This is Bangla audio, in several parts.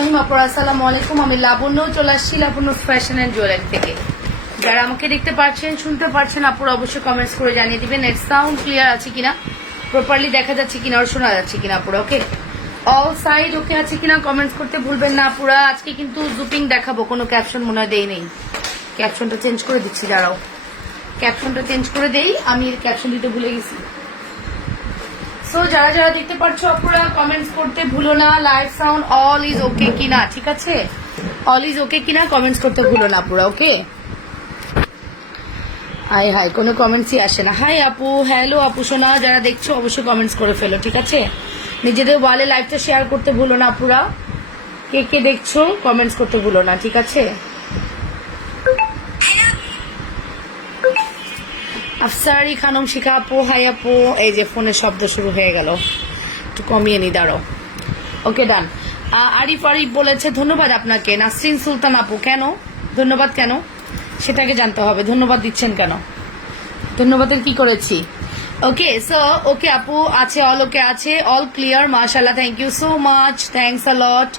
রহিম আপু আসসালামু আলাইকুম। আমি লাবণ্য চলে আসছি লাবণ্য ফ্যাশন এন্ড জুয়েলারি থেকে। যারা আমাকে দেখতে পাচ্ছেন শুনতে পাচ্ছেন আপুরা অবশ্যই কমেন্টস করে জানিয়ে দিবেন নেট সাউন্ড ক্লিয়ার আছে কিনা, প্রপারলি দেখা যাচ্ছে কিনা আর শোনা যাচ্ছে কিনা আপুরা। ওকে, অল সাইড ওকে আছে কিনা কমেন্টস করতে ভুলবেন না আপুরা। আজকে কিন্তু জুপিং দেখাবো, কোনো ক্যাপশন মনে হয় দেই নেই। ক্যাপশনটা চেঞ্জ করে দিচ্ছি, দাঁড়াও ক্যাপশনটা চেঞ্জ করে দেই, আমি ক্যাপশন দিতে ভুলে গেছি। সো যারা যারা দেখতে পাচ্ছ আপনারা কমেন্টস করতে ভুলো না, live sound all is okay কিনা, ঠিক আছে? অল ইজ ওকে কিনা কমেন্টস করতে ভুলো না পুরা। ওকে, হাই হাই কোনো কমেন্টসই আসে না। হাই আপু, হ্যালো আপু সোনা, যারা দেখছো অবশ্যই কমেন্টস করে ফেলো, ঠিক আছে? নিজেদের ওয়ালে লাইভটা শেয়ার করতে ভুলো না পুরা। কে কে দেখছো কমেন্টস করতে ভুলো না, ঠিক আছে? আফসারি খানম শিখা আপু, হাই আপু। এই যে ফোনের শব্দ শুরু হয়ে গেল, একটু কমিয়ে নি, দাঁড়াও। ওকে ডান। আরিফ আরিফ বলেছে ধন্যবাদ আপনাকে। নাসরিন সুলতান আপু, কেন ধন্যবাদ, কেন সেটাকে জানতে হবে। ধন্যবাদ দিচ্ছেন কেন? ধন্যবাদের কি করেছি? ওকে সো ওকে আপু আছে, অল ওকে আছে, অল ক্লিয়ার মাশাআল্লাহ, thank you so much, thanks a lot.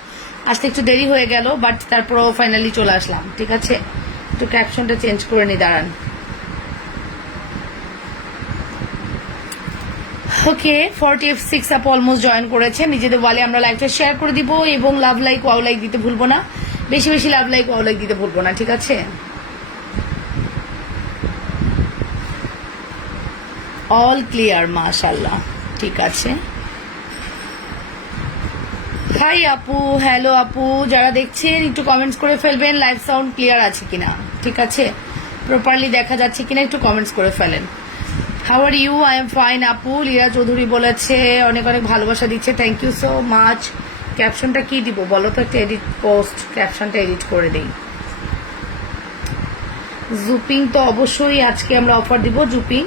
আসতে একটু দেরি হয়ে গেল বাট তারপরও ফাইনালি চলে আসলাম, ঠিক আছে? একটু ক্যাপশনটা চেঞ্জ করে নি, দাঁড়ান। ওকে 46 আপ অলমোস্ট জয়েন করেছে। নিজেদের ওয়ালে আমরা লাইভটা শেয়ার করে দিব এবং লাভ লাইক ওয়াও লাইক দিতে ভুলবো না, বেশি বেশি লাভ লাইক ওয়াও লাইক দিতে ভুলবো না, ঠিক আছে? অল ক্লিয়ার মাশাআল্লাহ, ঠিক আছে। হাই আপু, হ্যালো আপু, যারা দেখছেন একটু কমেন্টস করে ফেলবেন লাইভ সাউন্ড ক্লিয়ার আছে কিনা, ঠিক আছে? প্রপারলি দেখা যাচ্ছে কিনা একটু কমেন্টস করে ফেলেন। How are you? I am fine আপু। লীরা চৌধুরী বলেছে অনেক অনেক ভালোবাসা দিচ্ছে, থ্যাংক ইউ সো মাচ। ক্যাপশনটা কি দিব বলো তো, একটা এডিট পোস্ট ক্যাপশনটা এডিট করে দিই। জুপিং তো অবশ্যই আজকে আমরা অফার দিব, জুপিং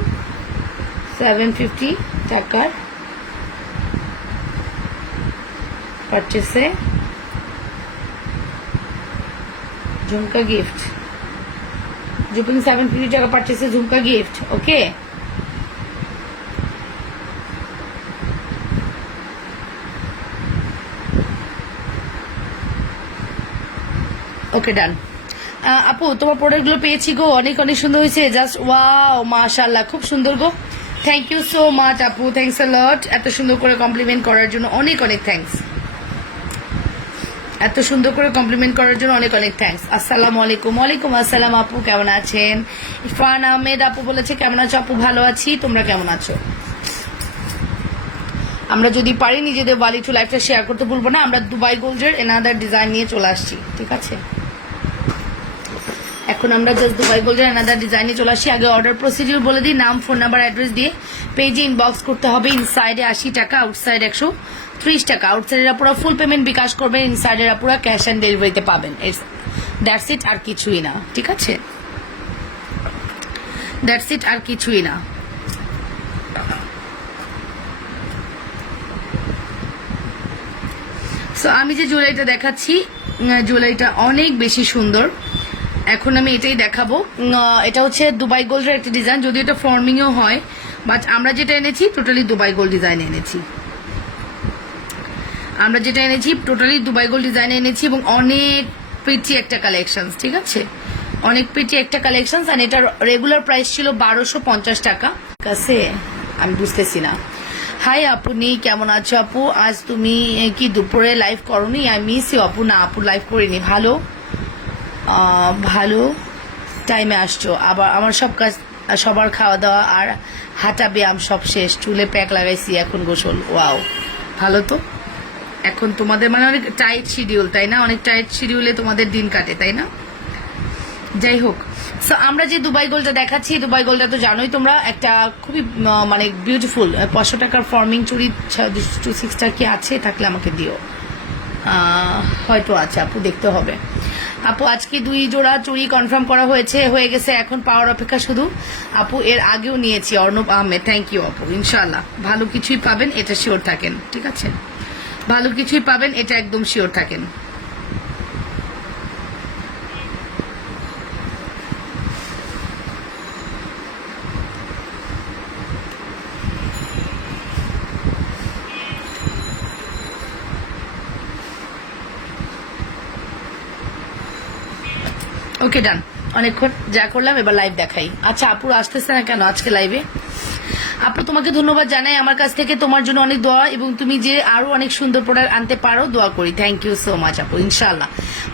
750 টাকার পারচেসে ঝুমকা গিফট। জুপিং 750 টাকা পারচেসে ঝুমকা গিফট। ওকে, ওকে ডান। আপু তোমার প্রোডাক্টগুলো পেয়েছি গো, অনেক অনেক সুন্দর হয়েছে, জাস্ট ওয়াও মাশাআল্লাহ, খুব সুন্দর গো। থ্যাংক ইউ সো মাচ আপু, থ্যাংকস আ লট। এত সুন্দর করে কমপ্লিমেন্ট করার জন্য অনেক অনেক থ্যাঙ্কস। এত সুন্দর করে কমপ্লিমেন্ট করার জন্য অনেক অনেক থ্যাঙ্কস। আসসালামু আলাইকুম। ওয়ালাইকুম আসসালাম আপু, কেমন আছেন? ইরফান আহমেদ আপু বলেছে কেমন আছো আপু? ভালো আছি, তোমরা কেমন আছো? আমরা যদি পারি নিজেদের ওয়ালি টু লাইফটা শেয়ার করতে ভুলবো না। আমরা দুবাই গোল্ডের এনাদার ডিজাইন নিয়ে চলে আসছি, ঠিক আছে? এখন আমরা জাস্ট দুবাই গোল্ডের এনাদার ডিজাইনে চলে আসি। আগে অর্ডার প্রসিডিউর বলে দিই, নাম ফোন নাম্বার অ্যাড্রেস দিয়ে পেজে ইনবক্স করতে হবে। ইনসাইডে 80 টাকা, আউটসাইড 130 টাকা। আউটসাইডের আপুরা ফুল পেমেন্ট বিকাশ করবেন, ইনসাইডের আপুরা ক্যাশ অ্যান্ড ডেলিভারিতে পাবেন। দ্যাটস ইট, আর কিছুই না, ঠিক আছে? দ্যাটস ইট, আর কিছুই না। সো আমি যে জুয়েলারিটা দেখাচ্ছি, জুয়েলারিটা অনেক বেশি সুন্দর। এখন আমি এটাই দেখাবো। এটা হচ্ছে দুবাই গোল্ডের একটা ডিজাইন, যদিও এটা ফর্মিংও হয়, বাট আমরা যেটা এনেছি টোটালি দুবাই গোল্ড ডিজাইনে এনেছি। আমরা যেটা এনেছি টোটালি দুবাই গোল্ড ডিজাইনে এনেছি এবং অনেক প্রিটি একটা কালেকশন, ঠিক আছে? অনেক প্রিটি একটা কালেকশন। আর এটার রেগুলার প্রাইস ছিল 1250 টাকা। কাছে আমি বুঝতেছি না। হাই আপনি কেমন আছো আপু? আজ তুমি কি দুপুরে লাইভ করনি? আই মিস ইউ আপু। না আপু, লাইভ করিনি। ভালো ভালো টাইমে আসছো। আবার আমার সব কাজ, সবার খাওয়া দাওয়া আর হাঁটা ব্যায়াম সব শেষ, চুলে প্যাক লাগাইছি, এখন গোসল। ওয়াও, ভালো তো। এখন তোমাদের মানে অনেক টাইট শিডিউল, তাই না? অনেক টাইট শিডিউলে তোমাদের দিন কাটে, তাই না? যাই হোক, সো আমরা যে দুবাই গোল্ডটা দেখাচ্ছি, দুবাই গোল্ডটা তো জানোই তোমরা, একটা খুবই মানে বিউটিফুল 500 টাকার ফর্মিং চুড়ি 2-6টা কি আছে, থাকলে আমাকে দিও। হয়তো আছে আপু, দেখতে হবে। আপু আজকে 2 জোড়া চুড়ি কনফার্ম করা হয়ে গেছে, এখন পাওয়ার অপেক্ষা শুধু। আপু এর আগেও নিয়েছি, অর্ণব আহমেদ, থ্যাংক ইউ আপু। ইনশাল্লাহ ভালো কিছুই পাবেন, এটা শিওর থাকেন, ঠিক আছে? ভালো কিছুই পাবেন, এটা একদম শিওর থাকেন। ওকে ডান, অনেকক্ষণ যা করলাম, এবার লাইভ দেখাই। আচ্ছা আপুর আসতেছে না কেন আজকে লাইভে? আপু তোমাকে ধন্যবাদ জানাই আমার কাছ থেকে, তোমার জন্য অনেক দোয়া, এবং তুমি যে আরো অনেক সুন্দর প্রোডাক্ট আনতে পারো দোয়া করি। থ্যাংক ইউ সো মাচ আপু, ইনশাআল্লাহ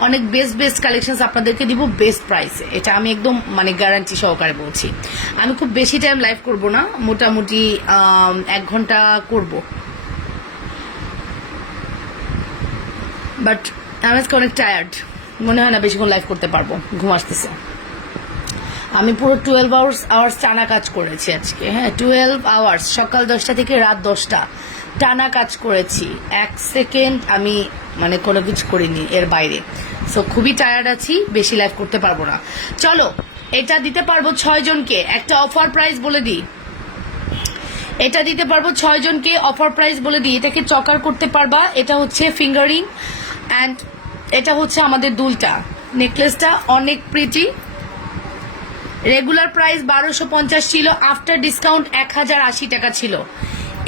অনেক বেস্ট বেস্ট কালেকশন আপনাদেরকে দিব বেস্ট প্রাইসে, এটা আমি একদম মানে গ্যারান্টি সহকারে বলছি। আমি খুব বেশি টাইম লাইভ করব না, মোটামুটি 1 ঘন্টা করব, বাট আমি আজকে অনেক টায়ার্ড, মনে হয় না বেশিক্ষণ লাইভ করতে পারবো, ঘুম আসতেছে। আমি পুরো 12 আওয়ার্স টানা কাজ করেছি আজকে, হ্যাঁ 12 আওয়ার্স, সকাল 10টা থেকে রাত 10টা টানা কাজ করেছি, 1 সেকেন্ড আমি মানে কোনো কিছু করিনি এর বাইরে। সো খুবই টায়ার্ড আছি, বেশি লাইভ করতে পারবো না। চলো এটা দিতে পারবো 6 জনকে, একটা অফার প্রাইস বলে দিই, এটা দিতে পারবো 6 জনকে অফার প্রাইস বলে দিই। এটাকে চকার করতে পারবা, এটা হচ্ছে ফিঙ্গারিং অ্যান্ড এটা হচ্ছে আমাদের দুলটা, নেকলেসটা অনেক প্রিটি। রেগুলার প্রাইস 1250 ছিল, আফটার ডিসকাউন্ট 1080 টাকা ছিল।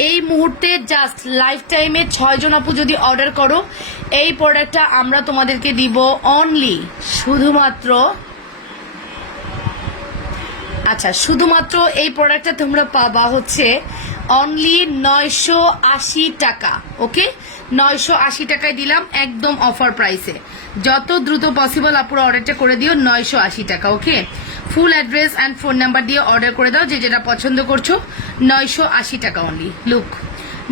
এই মুহূর্তে জাস্ট লাইফ টাইমে 6 জন আপু যদি অর্ডার করো, এই প্রোডাক্টটা আমরা তোমাদেরকে দিব অনলি শুধুমাত্র, আচ্ছা শুধুমাত্র এই প্রোডাক্টটা তোমরা পাবা হচ্ছে অনলি 980 টাকা। ওকে, 980 টাকায় দিলাম একদম অফার প্রাইসে। যত দ্রুত পসিবল আপুরা অর্ডারটা করে দিও, 980 টাকা। Okay, full address and phone number দিয়ে অর্ডার করে দাও, যে যেটা পছন্দ করছো। 980 টাকা অনলি, লুক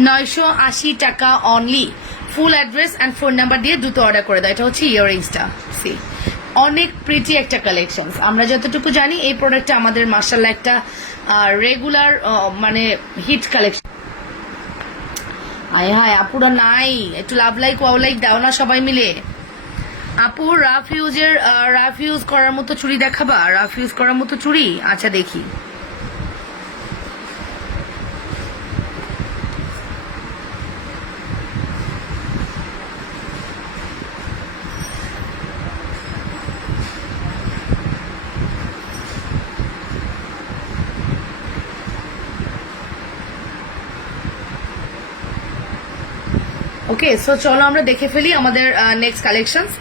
980 টাকা only, full address and phone number দিয়ে দ্রুত অর্ডার করে দাও। এটা হচ্ছে ইয়াররিংসটা, সি অনেক প্রিটি একটা কালেকশন। আমরা যতটুকু জানি এই প্রোডাক্টটা আমাদের মাশাআল্লাহ একটা রেগুলার মানে হিট কালেকশন। আয় হায় আপুরা নাই, একটু লাভ লাইক ওয়াও লাইক দাও না সবাই মিলে। আপু রাফ ইউজ করার মতো চুড়ি দেখাবা, রাফ ইউজ করার মতো চুড়ি, আচ্ছা দেখি। ওকে, সো চলো আমরা দেখে ফেলি আমাদের নেক্সট কালেকশনস।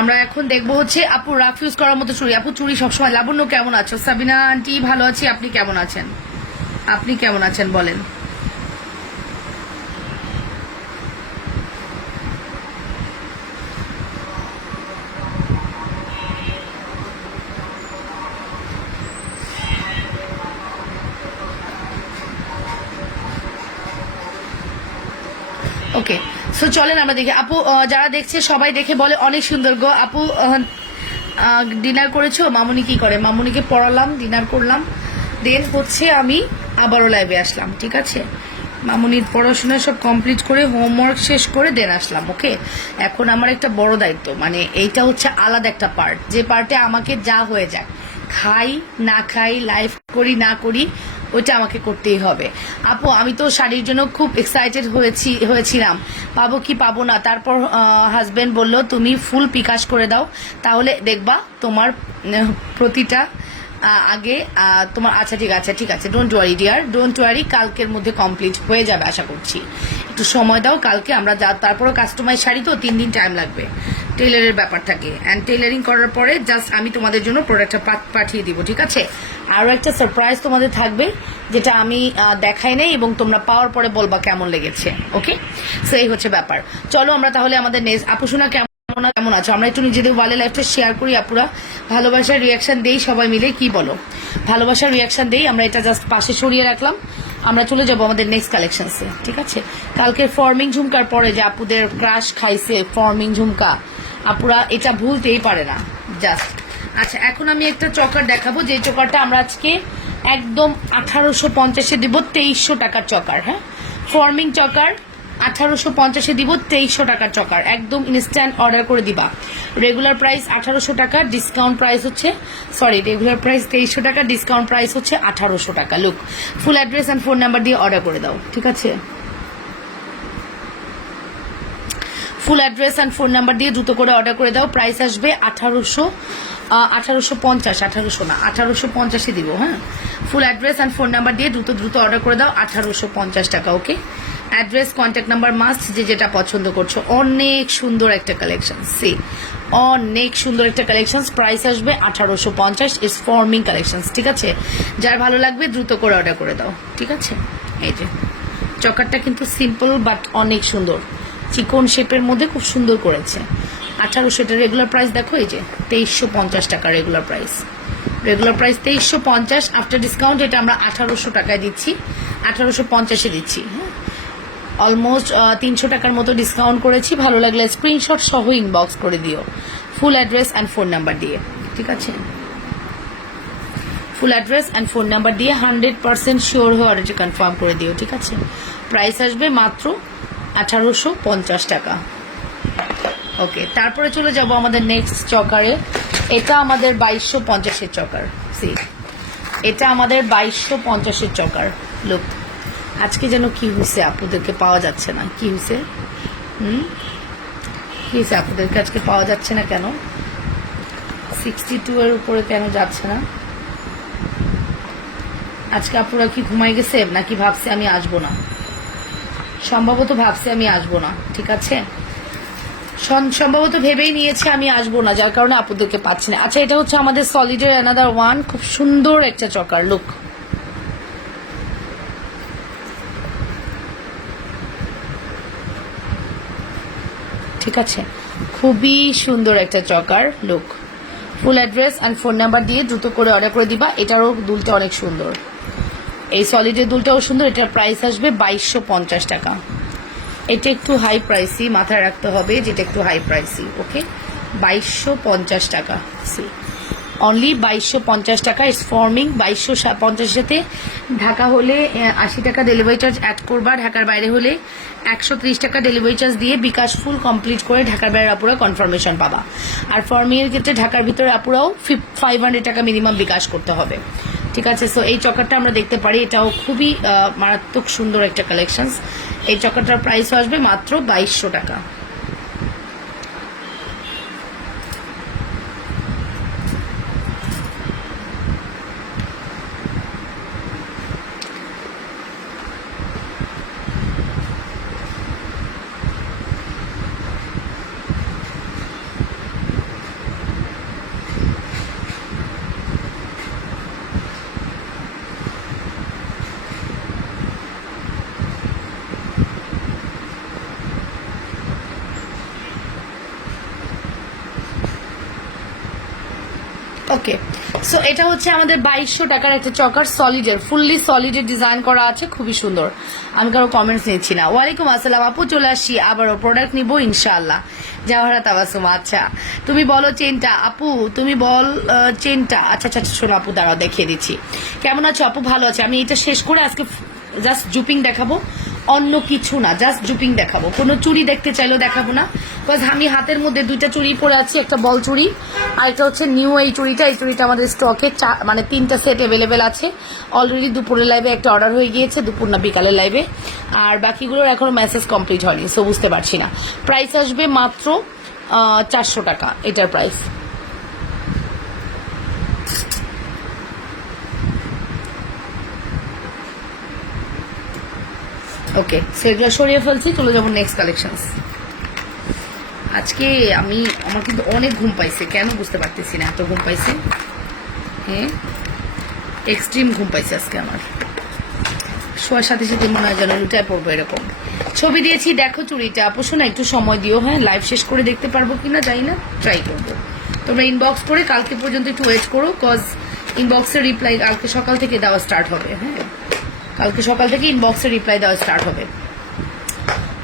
আমরা এখন দেখবো হচ্ছে আপু রাফ ইউজ করার মতো চুড়ি। আপু চুড়ি সবসময়। লাবণ্য কেমন আছো? সাবিনা আন্টি ভালো আছি, আপনি কেমন আছেন? আপনি কেমন আছেন বলেন। ওকে, সো চলেন আমরা দেখি। আপু যারা দেখছে সবাই দেখে বলে অনেক সুন্দর গো। আপু ডিনার করেছো? মামুনি কি করে? মামুনিকে পড়ালাম, ডিনার করলাম, দেন হচ্ছে আমি আবারও লাইভে আসলাম। ঠিক আছে, মামুনির পড়াশোনা সব কমপ্লিট করে হোমওয়ার্ক শেষ করে দেন আসলাম। ওকে, এখন আমার একটা বড় দায়িত্ব, মানে এইটা হচ্ছে আলাদা একটা পার্ট, যে পার্টে আমাকে যা হয়ে যায়, খাই না খাই, লাইভ করি না করি, ওইটা আমাকে করতেই হবে। আপু আমি তো শাড়ির জন্য খুব এক্সাইটেড হয়েছিলাম, পাবো কি পাবো না। তারপর হাজবেন্ড বলল তুমি ফুল বিকাশ করে দাও, তাহলে দেখবা তোমার প্রতিটা আগে তোমার। আচ্ছা ঠিক আছে, don't worry dear, don't worry, কালকের মধ্যে কমপ্লিট হয়ে যাবে আশা করছি। একটু সময় দাও, কালকে আমরা তারপরও কাস্টমাইজ শাড়ি তো 3 দিন টাইম লাগবে, টেলারের ব্যাপার থাকে। অ্যান্ড টেলারিং করার পরে জাস্ট আমি তোমাদের জন্য প্রোডাক্টটা পাঠিয়ে দিব। ঠিক আছে, আরও একটা সারপ্রাইজ তোমাদের থাকবে, যেটা আমি দেখাই নাই, এবং তোমরা পাওয়ার পরে বলবা কেমন লেগেছে। ওকে, সো এই হচ্ছে ব্যাপার। চলো আমরা তাহলে আমাদের নেক্সট। আপু শোনা কেমন আছো? আমরা একটু নিজেদের ওয়ালে লাইফটা শেয়ার করি আপুরা, ভালোবাসার রিয়াকশন দেই সবাই মিলে, কি বলো? ভালোবাসার রিয়াকশন দেই। আমরা এটা জাস্ট পাশে সরিয়ে রাখলাম, আমরা চলে যাবো আমাদের নেক্সট কালেকশনসে। ঠিক আছে, কালকে ফর্মিং ঝুমকার পরে যে আপুদের ক্রাশ খাইছে ফর্মিং ঝুমকা, আপুরা এটা ভুলতেই পারে না জাস্ট। আচ্ছা, এখন আমি একটা চকার দেখাবো, যে চকারটা আমরা আজকে একদম 1850-এ দিব, 2300 টাকার চকার। হ্যাঁ, ফর্মিং চকার 1850-এ দিব, 2300 টাকার চকার, একদম ইনস্ট্যান্ট অর্ডার করে দিবা। রেগুলার প্রাইস 1800 টাকা, ডিসকাউন্ট প্রাইস হচ্ছে, সরি রেগুলার প্রাইস 2300 টাকা, ডিসকাউন্ট প্রাইস হচ্ছে 1800 টাকা। Look, full address and phone number দিয়ে অর্ডার করে দাও। ঠিক আছে, ফুল অ্যাড্রেস অ্যান্ড ফোন নাম্বার দিয়ে দ্রুত করে অর্ডার করে দাও। প্রাইস আসবে 1850, 1800 না, 1850-এ দিব। হ্যাঁ, ফুল অ্যাড্রেস অ্যান্ড ফোন নাম্বার দিয়ে দ্রুত অর্ডার করে দাও, 1850 টাকা। ওকে, অ্যাড্রেস কন্ট্যাক্ট নাম্বার মাস্ট, যে যেটা পছন্দ করছো। অনেক সুন্দর একটা কালেকশন, সি অনেক সুন্দর একটা কালেকশন, প্রাইস আসবে 1850। ইটস ফর্মিং কালেকশন, ঠিক আছে? যার ভালো লাগবে দ্রুত করে অর্ডার করে দাও, ঠিক আছে? এই যে চকারটা কিন্তু সিম্পল বাট অনেক সুন্দর, চিকন শেপের মধ্যে খুব সুন্দর করেছে। 1800, এটা রেগুলার প্রাইস দেখো, এই যে 2350 টাকা regular price. Regular price 2350, after discount এটা আমরা 1800 টাকায় দিচ্ছি, 1850-এ দিচ্ছি। হ্যাঁ, অলমোস্ট 300 টাকার মতো ডিসকাউন্ট করেছি। ভালো লাগলে স্ক্রিনশট সহ ইনবক্স করে দিও, ফুল অ্যাড্রেস অ্যান্ড ফোন নাম্বার দিয়ে, ঠিক আছে? ফুল অ্যাড্রেস অ্যান্ড ফোন নাম্বার দিয়ে 100% শিওর হয়ে অর্ডারটি কনফার্ম করে দিও, ঠিক আছে? প্রাইস আসবে মাত্র 1850 টাকা। ওকে, তারপরে চলে যাব আমাদের নেক্সট চকারে। এটা আমাদের 2250-এর চকার। সি, এটা আমাদের 2250-এর চকার। লুক, আজকে যেন কি হয়েছে, আপুদেরকে পাওয়া যাচ্ছে না, কি হয়েছে? কি হয়েছে আপুদেরকে আজকে পাওয়া যাচ্ছে না কেন? 62 এর উপরে কেন যাচ্ছে না? আজকে আপুরা কি ঘুমাই গেছে নাকি ভাবছে আমি আসবো না? সম্ভবত ভাবছে আমি আসবো না, ঠিক আছে? সম্ভবত ভেবেই নিয়েছে আমি আসবো না, যার কারণে আপুদেরকে পাচ্ছি না। আচ্ছা, এটা হচ্ছে আমাদের সলিডের অ্যানাদার ওয়ান, খুব সুন্দর একটা চকার। লুক, ঠিক আছে? খুবই সুন্দর একটা choker. Look, full address and phone number দিয়ে দ্রুত করে অর্ডার করে দিবা। এটারও দুলটা অনেক সুন্দর, এই সলিডের দুলটাও সুন্দর। এটার প্রাইস আসবে 2250 টাকা। এটা একটু হাই প্রাইসি, মাথায় রাখতে হবে যেটা একটু হাই প্রাইসি। ওকে, 2250 টাকা। সি, অনলি 2250 টাকা। It's forming. 2250 সাথে ঢাকা হলে 80 টাকা ডেলিভারি চার্জ অ্যাড করবা, ঢাকার বাইরে হলে 130 টাকা ডেলিভারি চার্জ দিয়ে বিকাশ ফুল কমপ্লিট করে ঢাকার বাইরের আপুরা কনফার্মেশন পাবা। আর ফর্মিং এর ক্ষেত্রে ঢাকার ভিতরে আপুরাও 500 টাকা মিনিমাম বিকাশ করতে হবে, ঠিক আছে? সো এই চকারটা আমরা দেখতে পারি, এটাও খুবই মারাত্মক সুন্দর একটা কালেকশন। এই চকারটার প্রাইস আসবে মাত্র 2200 টাকা। ওকে, সো এটা হচ্ছে আমাদের 2200 টাকার একটা চকার, সলিডের, ফুললি সলিডের ডিজাইন করা আছে, খুবই সুন্দর। আমি কারো কমেন্টস নিচ্ছি না। ওয়ালাইকুম আসসালাম আপু, চলে আসছি আবারও, প্রোডাক্ট নিবো ইনশাআল্লাহ। জাওহারা তাবাসুম, আচ্ছা তুমি বলো চেনটা আপু, তুমি বল চেনটা। আচ্ছা আচ্ছা শোনো আপু, দাঁড়াও দেখিয়ে দিচ্ছি। কেমন আছো আপু? ভালো আছে। আমি এটা শেষ করে আজকে জাস্ট জুপিং দেখাবো, অন্য কিছু না, জাস্ট জুপিং দেখাবো। কোনো চুড়ি দেখতে চাইলেও দেখাবো না, বিকজ আমি হাতের মধ্যে দুইটা চুড়ি পরে আছি, একটা বল চুড়ি আর একটা হচ্ছে নিউ এই চুড়িটা। এই চুড়িটা আমাদের স্টকে মানে 3টা সেট অ্যাভেলেবেল আছে। অলরেডি দুপুরের লাইভে একটা অর্ডার হয়ে গিয়েছে, দুপুর না বিকালের লাইভে, আর বাকিগুলোর এখনো মেসেজ কমপ্লিট হয়নি, সো বুঝতে পারছি না। প্রাইস আসবে মাত্র 400 টাকা এটার প্রাইস। ওকে, সেগুলো সরিয়ে ফেলছি, চলে যাবো নেক্সট কালেকশন। আজকে আমার কিন্তু অনেক ঘুম পাইছে, কেন বুঝতে পারতেছি না, এত ঘুম পাইছে। হ্যাঁ, এক্সট্রিম ঘুম পাইছে আজকে আমার। শোয়ার সাথে সাথে মনে হয় যেন লুটায় পড়বো এরকম। ছবি দিয়েছি, দেখো চুড়িটা। আপু শোনা, একটু সময় দিও, হ্যাঁ, লাইভ শেষ করে দেখতে পারবো কিনা জানি না, ট্রাই করবো। তোমরা ইনবক্স করে কালকে পর্যন্ত একটু ওয়েট করো, কজ ইনবক্সের রিপ্লাই কালকে সকাল থেকে দেওয়া স্টার্ট হবে। হ্যাঁ, কালকে সকাল থেকে ইনবক্সে রিপ্লাই দেওয়া স্টার্ট হবে।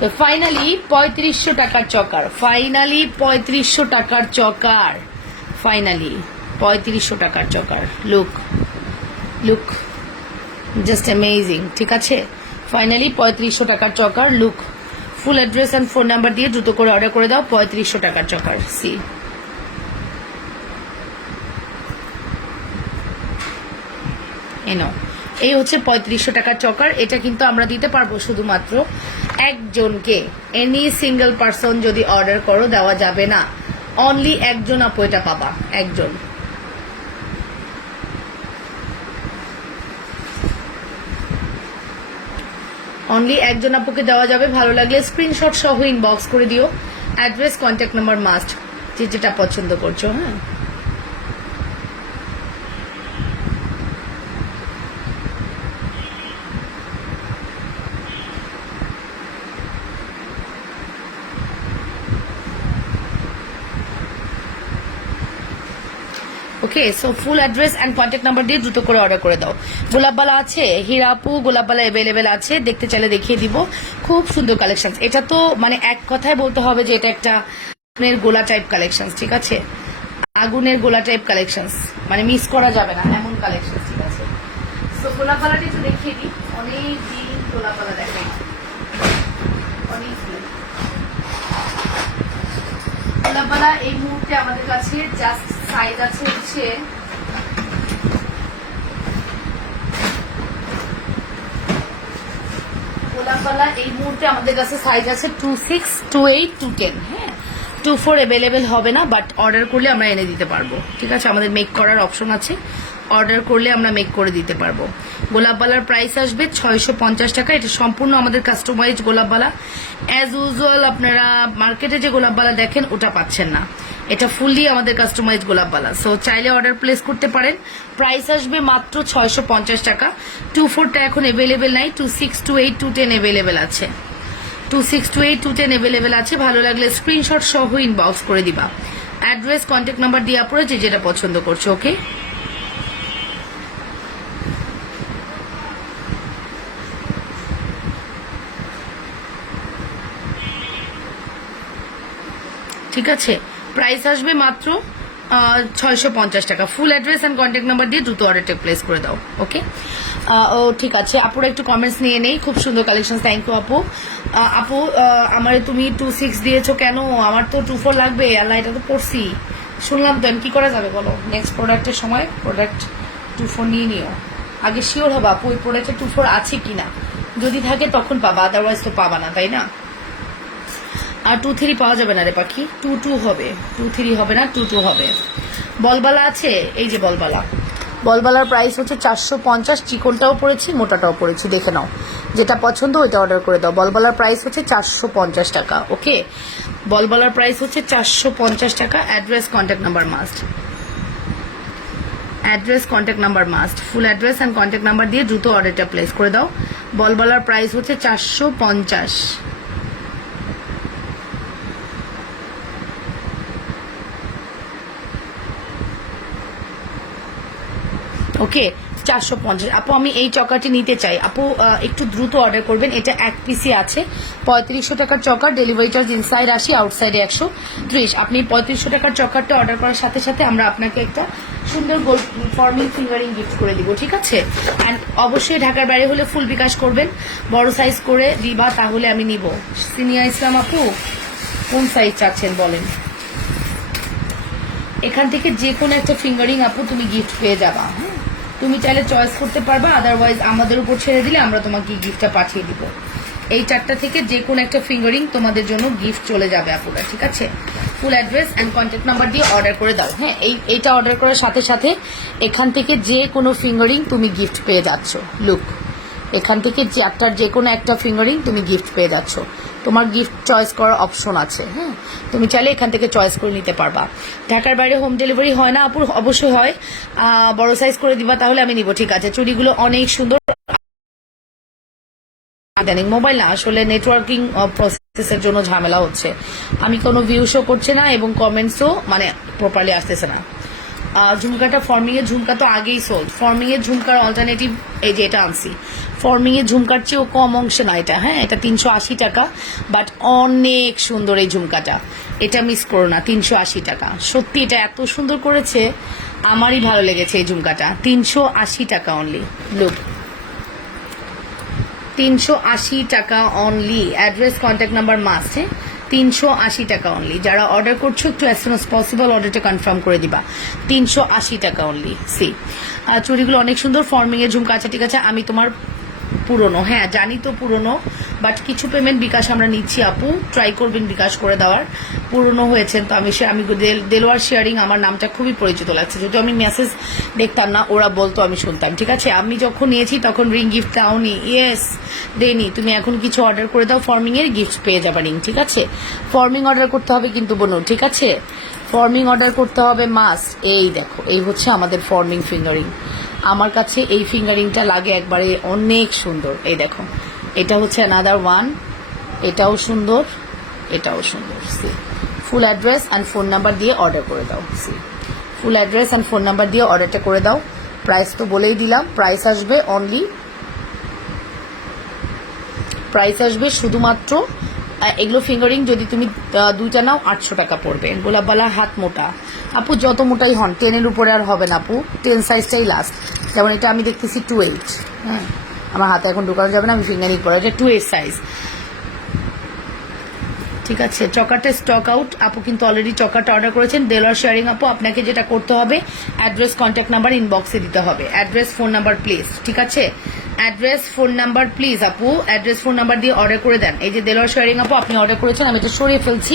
তো ফাইনালি 3500 টাকার চকার, ফাইনালি 3500 টাকার চকার, ফাইনালি 3500 টাকার choker. Look look just amazing, ঠিক আছে? ফাইনালি 3500 টাকার choker. Look, full address and phone number দিয়ে দ্রুত করে অর্ডার করে দাও। 3500 টাকার চকার। সি, এই হচ্ছে 3500 টাকার চকার। এটা কিন্তু আমরা দিতে পারবো শুধুমাত্র একজনকে। এনি সিঙ্গেল পারসন যদি অর্ডার করো দেওয়া যাবে না, অনলি একজন আপু এটা পাবা, একজন। অনলি একজন আপুকে দেওয়া যাবে। ভালো লাগলে স্ক্রিনশট সহ ইনবক্স করে দিও, অ্যাড্রেস কন্ট্যাক্ট নাম্বার মাস্ট। যে যেটা পছন্দ করছো। হ্যাঁ, okay. So full address and contact number দিয়ে দ্রুত করে অর্ডার করে দাও। গোলাপবালা আছে, হীরাপু গোলাপবালা অ্যাভেলেবেল আছে, দেখতে চাইলে দেখিয়ে দিব। খুব সুন্দর কালেকশন। এটা তো মানে এক কথায় বলতে হবে যে এটা একটা আগুনের গোলা টাইপ কালেকশন, ঠিক আছে? আগুনের গোলা টাইপ কালেকশন, মানে মিস করা যাবে না এমন কালেকশন, ঠিক আছে? সো গোলাপবালাটা একটু দেখিয়ে দিই। অনেক দিন গোলাপবালা দেখাই, অনেক দিন গোলাপবালা এই মুহূর্তে আমাদের কাছে জাস্ট সাইজ আছে হচ্ছে গোলাপবালা এই মুহূর্তে আমাদের কাছে সাইজ আছে 26, 28, 210। হ্যাঁ, 24 অ্যাভেলেবেল হবে না, বাট অর্ডার করলে আমরা এনে দিতে পারবো, ঠিক আছে? আমাদের মেক করার অপশন আছে, অর্ডার করলে আমরা মেক করে দিতে পারবো। গোলাপবালার প্রাইস আসবে 650 টাকা। এটা সম্পূর্ণ আমাদের কাস্টমাইজ গোলাপবালা। অ্যাজ ইউজুয়াল আপনারা মার্কেটে যে গোলাপবালা দেখেন ওটা পাচ্ছেন না, এটা ফুললি আমাদের কাস্টমাইজ গোলাপবালা। সো চাইলে অর্ডার প্লেস করতে পারেন। প্রাইস আসবে মাত্র 650 টাকা। 24টা এখন অ্যাভেলেবেল নাই, 26, 28, 210 অ্যাভেলেবেল আছে। 26, 28, 210 অ্যাভেলেবেল আছে। ভালো লাগলে স্ক্রিনশট সহ ইনবক্স করে দিবা। অ্যাড্রেস কন্ট্যাক্ট নাম্বার দিয়ে আপনারা যে যেটা পছন্দ করছো। ওকে, ঠিক আছে? প্রাইস আসবে মাত্র 650 টাকা। ফুল অ্যাড্রেস অ্যান্ড কন্ট্যাক্ট নাম্বার দিয়ে দ্রুত অর্ডারটা প্লেস করে দাও। ওকে, ও ঠিক আছে। আপুরা একটু কমেন্টস নিয়ে নেই। খুব সুন্দর কালেকশন, থ্যাংক ইউ আপু। আপু আমার তুমি 26 দিয়েছো কেন? আমার তো 24 লাগবে। আল্লাহ, এটা তো পড়ছি, শুনলাম তো। কি করা যাবে বলো? নেক্সট প্রোডাক্টের সময় প্রোডাক্ট 24 নিয়ে নিও। আগে শিওর হবা আপু ওই প্রোডাক্টে 24 আছে কিনা। যদি থাকে তখন পাবা, আদারওয়াইজ তো পাবা না, তাই না? আর 23 পাওয়া যাবে না রে পাখি, 22 হবে। 23 হবে না, 22 হবে। বলবালা আছে, এই যে বলবালা। বলবালার প্রাইস হচ্ছে 450। চিকনটাও পড়েছি, মোটাটাও পড়েছি, দেখে নাও যেটা পছন্দ ওইটা অর্ডার করে দাও। বলবালার প্রাইস হচ্ছে 450 টাকা। ওকে, বলবালার প্রাইস হচ্ছে 450 টাকা। Address contact number must, address contact number must. Full address and contact number দিয়ে দ্রুত অর্ডারটা প্লেস করে দাও। বলবালার প্রাইস হচ্ছে 450। ওকে, 450। আপু আমি এই চকাটি নিতে চাই। আপু একটু দ্রুত অর্ডার করবেন। এটা এক পিসি আছে। 3500 টাকার চকার, ডেলিভারি চার্জ ইনসাইড 80, আউটসাইডে 130। আপনি 3500 টাকার চকারটা অর্ডার করার সাথে সাথে আমরা আপনাকে একটা সুন্দর গোল্ড ফর্মিং ফিঙ্গারিং গিফট করে দিব, ঠিক আছে? অ্যান্ড অবশ্যই ঢাকার বাইরে হলে ফুল বিকাশ করবেন, বড় সাইজ করে দিবা, তাহলে আমি নিব। সিনিয়া ইসলাম আপু কোন সাইজ চাচ্ছেন বলেন? এখান থেকে যে কোনো একটা ফিঙ্গারিং আপু তুমি গিফট পেয়ে যাবা। হ্যাঁ, তুমি চাইলে চয়েস করতে পারবা, আদারওয়াইজ আমাদের উপর ছেড়ে দিলে আমরা তোমাকে গিফটটা পাঠিয়ে দিব। এই চারটা থেকে যে কোনো একটা ফিঙ্গারিং তোমাদের জন্য গিফট চলে যাবে আপুরা, ঠিক আছে? ফুল অ্যাড্রেস অ্যান্ড কন্ট্যাক্ট নাম্বার দিয়ে অর্ডার করে দাও। হ্যাঁ, এইটা অর্ডার করার সাথে সাথে এখান থেকে যে কোনো ফিঙ্গারিং তুমি গিফট পেয়ে যাচ্ছ। লুক, এখান থেকে চারটার যে কোনো একটা ফিঙ্গারিং তুমি গিফট পেয়ে যাচ্ছ। তোমার গিফট চয়েস করার অপশন আছে। হ্যাঁ, তুমি চাইলে এখান থেকে চয়েস করে নিতে পারবা। ঢাকার বাইরে হোম ডেলিভারি হয় না আপুর? অবশ্যই হয়। বড় সাইজ করে দিবা, তাহলে আমি নিব, ঠিক আছে? চুড়িগুলো অনেক সুন্দর। ইদানিং মোবাইল না, আসলে নেটওয়ার্কিং প্রসেসের জন্য ঝামেলা হচ্ছে। আমি কোনো ভিউ শো করছে না এবং কমেন্টসও মানে প্রপারলি আসতেছে না। ঝুমকাটা ফর্মিং এর ঝুমকা তো আগেই সোল্ড। ফর্মিং এর ঝুমকার অল্টারনেটিভ এই যে এটা আনছি। ফর্মিং এর ঝুমকার চেয়েও কম অংশে না এটা। হ্যাঁ, এটা 380 টাকা, বাট অনেক সুন্দর এই ঝুমকাটা। এটা মিস করো না, 380 টাকা। সত্যি এটা এত সুন্দর করেছে, আমারই ভালো লেগেছে এই ঝুমকাটা। 380 টাকা অনলি। লুক, 380 টাকা only. Address contact number must. হ্যাঁ, 380 টাকা অনলি। যারা অর্ডার করছো একটু অ্যাজ সুন অ্যাজ পসিবল অর্ডারটা কনফার্ম করে দিবা। 380 টাকা অনলি। সি, চুড়িগুলো অনেক সুন্দর। ফর্মিং এর ঝুমকা। আচ্ছা ঠিক আছে, আমি তোমার পুরনো, হ্যাঁ জানি তো পুরনো, বাট কিছু পেমেন্ট বিকাশ আমরা নিচ্ছি আপু, ট্রাই করবেন বিকাশ করে দেওয়ার। পুরনো হয়েছেন তো আমি দেলোয়ার শেয়ারিং আমার নামটা খুবই পরিচিত লাগছে। যদি আমি মেসেজ দেখতাম না, ওরা বলতো, আমি শুনতাম, ঠিক আছে? আমি যখন নিয়েছি তখন রিং গিফট দাওনি। ইয়েস, দেনি। তুমি এখন কিছু অর্ডার করে দাও, ফর্মিং এর গিফট পেয়ে যাবা রিং, ঠিক আছে? ফর্মিং অর্ডার করতে হবে কিন্তু বোনো, ঠিক আছে? ফর্মিং অর্ডার করতে হবে মাস্ট। এই দেখো, এই হচ্ছে আমাদের ফর্মিং ফিঙ্গারিং। আমার কাছে এই ফিঙ্গারিংটা লাগে একবারে অনেক সুন্দর। এই দেখো, এটা হচ্ছে অ্যানাদার ওয়ান, এটাও সুন্দর, এটাও সুন্দর। সি full address and phone number দিয়ে অর্ডার করে দাও। সি full address and phone number দিয়ে অর্ডারটা করে দাও। প্রাইস তো বলেই দিলাম, প্রাইস আসবে অনলি, প্রাইস আসবে শুধুমাত্র এগুলো ফিঙ্গারিং যদি তুমি দুইটা নাও 800 টাকা পড়বে। গোলাপবালা হাত মোটা আপু, যত মোটাই হন 10-এর উপরে আর হবে না আপু, 10 সাইজটাই লাস্ট। যেমন এটা আমি দেখতেছি 2/8, হ্যাঁ আমার হাতে এখন ঢোকানো যাবে না, আমি ফিঙ্গারিং পরে, এটা 2/8 সাইজ। ঠিক আছে, চকারটা স্টক আউট। আপু কিন্তু অলরেডি চকারটা অর্ডার করেছেন। দেলোয়ার শেয়ারিং আপু, আপনাকে যেটা করতে হবে অ্যাড্রেস, কন্ট্যাক্ট নাম্বার ইনবক্সে দিতে হবে। অ্যাড্রেস, ফোন নাম্বার প্লিজ, ঠিক আছে? অ্যাড্রেস, ফোন নাম্বার প্লিজ আপু, অ্যাড্রেস ফোন নাম্বার দিয়ে অর্ডার করে দেন। এই যে দেলোয়ার শেয়ারিং আপু আপনি অর্ডার করেছেন, আমি এটা সরিয়ে ফেলছি,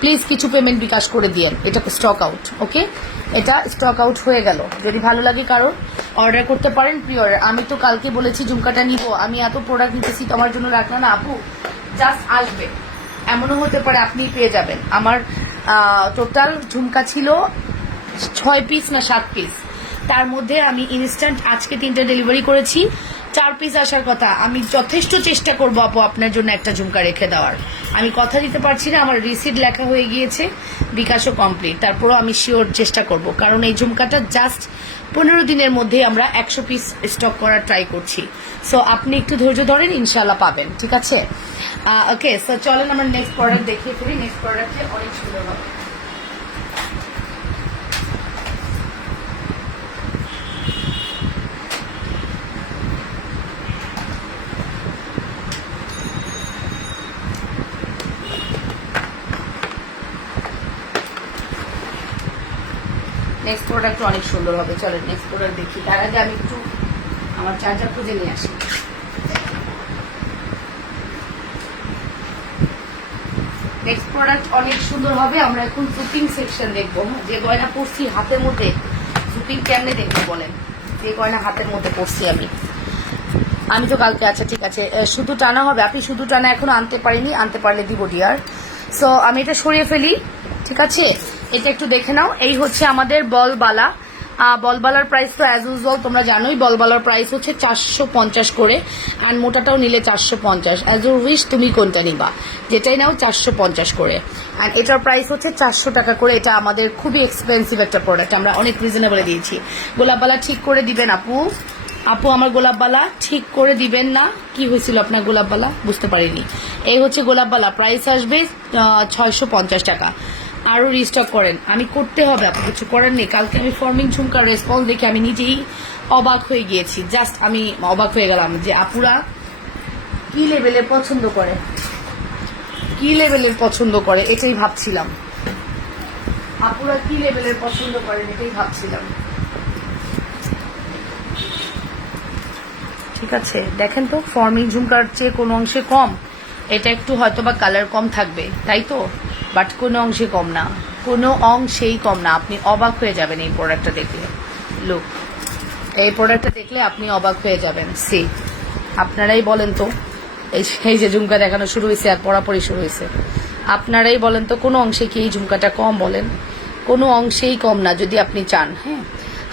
প্লিজ কিছু পেমেন্ট বিকাশ করে দিয়েন। এটা স্টক আউট, ওকে? এটা স্টক আউট হয়ে গেল। যদি ভালো লাগে কারোর অর্ডার করতে পারেন, প্রি অর্ডার। আমি তো কালকে বলেছি ঝুমকাটা নিব, আমি এত প্রোডাক্ট নিতেছি তো আমার জন্য রাখলাম না আপু, জাস্ট আসবে। এমনও হতে পারে আপনি পেয়ে যাবেন। আমার টোটাল ঝুমকা ছিল 6 পিস না 7 পিস, তার মধ্যে আমি ইনস্ট্যান্ট আজকে 3টা ডেলিভারি করেছি, 4 পিস আসার কথা। আমি যথেষ্ট চেষ্টা করবো আপু আপনার জন্য একটা ঝুমকা রেখে দেওয়ার। আমি কথা দিতে পারছি না, আমার রিসিট লেখা হয়ে গিয়েছে, বিকাশও কমপ্লিট, তারপরও আমি শিওর চেষ্টা করব, কারণ এই ঝুমকাটা জাস্ট 15 দিনের মধ্যে আমরা 100 পিস স্টক করার ট্রাই করছি। সো আপনি একটু ধৈর্য ধরেন, ইনশাল্লাহ পাবেন, ঠিক আছে? ওকে, সো চলেন আমরা নেক্সট প্রোডাক্ট দেখিয়ে ফেলি। নেক্সট প্রোডাক্টে অনেক সুন্দর হবে। নেক্সট প্রোডাক্ট অনেক সুন্দর হবে। চলেন নেক্সট প্রোডাক্ট দেখি, তার আগে আমি একটু আমার চার্জার খুঁজে নিয়ে আসি। নেক্সট প্রোডাক্ট অনেক সুন্দর হবে। আমরা এখন জুপিং সেকশন দেখবো। যে গয়না পরছি হাতের মধ্যে, জুপিং কেমনে দেখবো বলেন? যে গয়না হাতের মধ্যে পরছি আমি তো কালকে, আচ্ছা ঠিক আছে, শুধু টানা হবে। আপনি শুধু টানা এখনো আনতে পারিনি, আনতে পারলে দিব ডিয়ার। সো আমি এটা সরিয়ে ফেলি, ঠিক আছে? এটা একটু দেখে নাও। এই হচ্ছে আমাদের বলবালা। বলবালার প্রাইস তো অ্যাজ ইউজুয়াল তোমরা জানোই, বলবালার প্রাইস হচ্ছে 450 করে, অ্যান্ড মোটাটাও নিলে 450। অ্যাজ ইউ উইশ, তুমি কোনটা নিবা, যেটাই নাও 450 করে। অ্যান্ড এটার প্রাইস হচ্ছে 400 টাকা করে। এটা আমাদের খুবই এক্সপেন্সিভ একটা প্রোডাক্ট, আমরা অনেক রিজনেবলে দিয়েছি। গোলাপবালা ঠিক করে দিবেন আপু, আপু আমার গোলাপবালা ঠিক করে দিবেন না? কি হয়েছিল আপনার গোলাপবালা, বুঝতে পারিনি। এই হচ্ছে গোলাপবালা, প্রাইস আসবে 650 টাকা। আরও রিস্টক করেন, আমি করতে হবে, আপনি কিছু করার নেই। কালকে আমি ফর্মিং ঝুমকার রেসপন্স দেখে আমি নিজেই অবাক হয়ে গিয়েছি, জাস্ট আমি অবাক হয়ে গেলাম যে আপুরা কি লেভেলের পছন্দ করে, কি লেভেলের পছন্দ করে, এটাই ভাবছিলাম। আপুরা কি লেভেলের পছন্দ করেন এটাই ভাবছিলাম। ঠিক আছে, দেখেন তো ফর্মিং ঝুমকার চেয়ে কোনো অংশে কম, এটা একটু হয়তো বা কালার কম থাকবে, তাই তো, বাট কোনো অংশে কম না, কোনো অংশেই কম না। আপনি অবাক হয়ে যাবেন এই প্রোডাক্টটা দেখলে। লুক, এই প্রোডাক্টটা দেখলে আপনি অবাক হয়ে যাবেন। সি আপনারাই বলেন তো, এই যে ঝুমকা দেখানো শুরু হয়েছে আর পড়াপড়ি শুরু হয়েছে, আপনারাই বলেন তো কোনো অংশে কি এই ঝুমকাটা কম? বলেন, কোনো অংশেই কম না যদি আপনি চান। হ্যাঁ,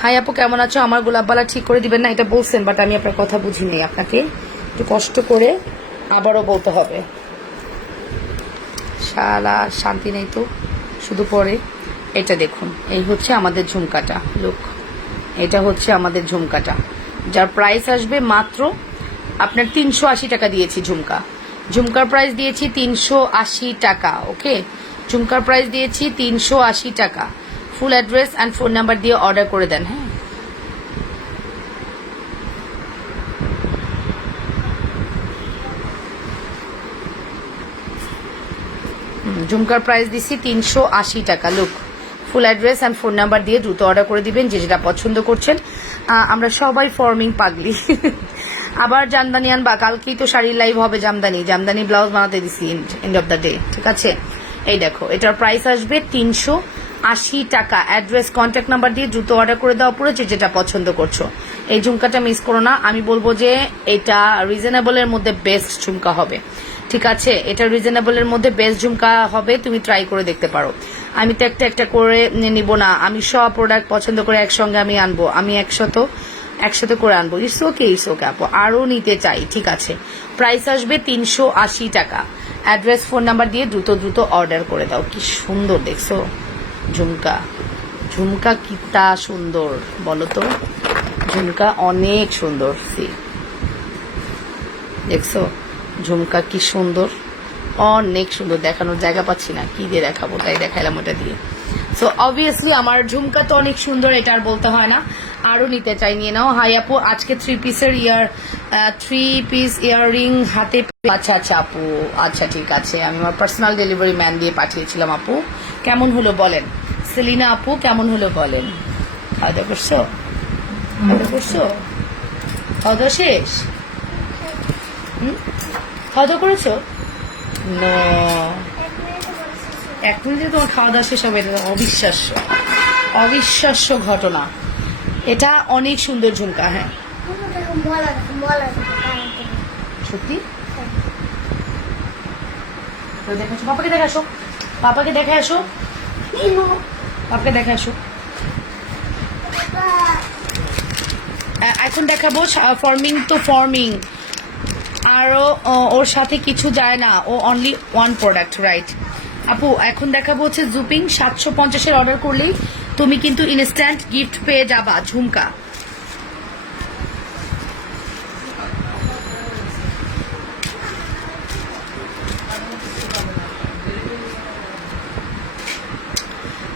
হাই আপু কেমন আছো? আমার গোলাপবালা ঠিক করে দিবেন না, এটা বলছেন, বাট আমি আপনার কথা বুঝিনি, আপনাকে একটু কষ্ট করে আবারও বলতে হবে। শালা শান্তি নেই তো, শুধু পরে। এটা দেখুন, এই হচ্ছে আমাদের ঝুমকাটা। লুক, এটা হচ্ছে আমাদের ঝুমকাটা, যার প্রাইস আসবে মাত্র আপনার 380 টাকা দিয়েছি। ঝুমকার প্রাইস দিয়েছি 380 টাকা। ওকে, ঝুমকার প্রাইস দিয়েছি 380 টাকা। ফুল অ্যাড্রেস অ্যান্ড ফোন নাম্বার দিয়ে অর্ডার করে দেন। হ্যাঁ, ঝুমকার প্রাইস দিচ্ছি 380 টাকা। Look, full address and phone number দিয়ে দ্রুত অর্ডার করে দিবেন, যে যেটা পছন্দ করছেন। আমরা সবাই ফর্মিং পাগলি। আবার জামদানি আনবা, কালকেই তো শাড়ির লাইভ হবে। জামদানি ব্লাউজ বানাতে দিছি এন্ড অফ দ্য ডে, ঠিক আছে? এই দেখো, এটার প্রাইস আসবে 380 টাকা। অ্যাড্রেস, কন্ট্যাক্ট নাম্বার দিয়ে দ্রুত অর্ডার করে দেওয়া পড়েছে, যেটা পছন্দ করছো। এই ঝুমকাটা মিস করো না। আমি বলবো যে এটা রিজনেবলের মধ্যে বেস্ট ঝুমকা হবে, ঠিক আছে? এটা রিজনেবলের মধ্যে বেস্ট ঝুমকা হবে, তুমি ট্রাই করে দেখতে পারো। আমি তো একটা একটা করে নিব না, আমি সব প্রোডাক্ট পছন্দ করে একসঙ্গে আমি আনবো, আমি একসাথে করে আনবো। ইটস ওকে আপু, আরও নিতে চাই, ঠিক আছে। প্রাইস আসবে 380 টাকা। অ্যাড্রেস ফোন নাম্বার দিয়ে দ্রুত অর্ডার করে দাও। কি সুন্দর দেখছো ঝুমকা কিতা সুন্দর বলো তো, ঝুমকা অনেক সুন্দর। দেখছো ঝুমকা কি সুন্দর, অনেক সুন্দর। দেখানোর জায়গা পাচ্ছি না, কি দিয়ে দেখাবো, তাই দেখাইলাম ওটা দিয়ে। সো অবভিয়াসলি আমার ঝুমকা তো অনেক সুন্দর, এটা আর বলতে হয় না। আরো নিতে চাই, নিয়ে নাও। হাই আপু, আজকে 3 পিস ইয়াররিং হাতে। আচ্ছা আপু, আচ্ছা ঠিক আছে, আমি আমার পার্সোনাল ডেলিভারি ম্যান দিয়ে পাঠিয়েছিলাম। আপু কেমন হলো বলেন, সেলিনা আপু কেমন হলো বলেন। খাওয়া দাওয়া করছো? খাওয়া দাওয়া শেষ? খাওয়া দাওয়া করেছো? এক মিনিটে তোমার খাওয়া দাওয়া শেষ হবে? এটা অবিশ্বাস্য ঘটনা। এটা অনেক সুন্দর ঝুমকা। হ্যাঁ সত্যি, দেখাচ্ছো পাপাকে, পাপাকে দেখে আসো। এখন দেখাবো ফর্মিং আরো ওর সাথে কিছু যায় না, ও অনলি ওয়ান প্রোডাক্ট, রাইট আপু। এখন দেখাবো হচ্ছে জুপিং 750-এর অর্ডার করলেই তুমি কিন্তু ইনস্ট্যান্ট গিফট পেয়ে যাবা ঝুমকা।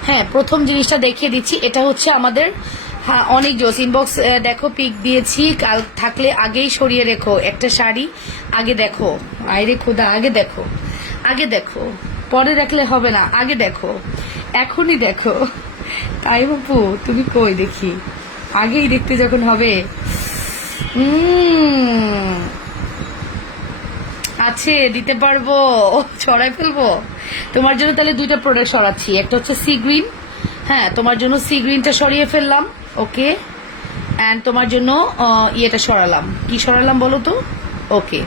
হ্যাঁ প্রথম জিনিসটা দেখিয়ে দিচ্ছি, এটা হচ্ছে আমাদের, হ্যাঁ অনেক জোস। ইনবক্স দেখো, পিক দিয়েছি, কাল থাকলে আগেই সরিয়ে রেখো একটা শাড়ি। আগে দেখো, আইরে খোদা, আগে দেখো, পরে দেখলে হবে না, আগে দেখো, এখনই দেখো। তাই বাপু তুমি কই দেখি, আগেই দেখতে যখন হবে। আছে, দিতে পারবো, ছড়াই ফেলবো তোমার জন্য। তাহলে 2টা প্রোডাক্ট সরাচ্ছি, একটা হচ্ছে সি গ্রিন, হ্যাঁ তোমার জন্য সি গ্রিনটা সরিয়ে ফেললাম, ওকে। অ্যান্ড তোমার জন্য ইয়েটা সরালাম, কি সরালাম বলো তো, ওকে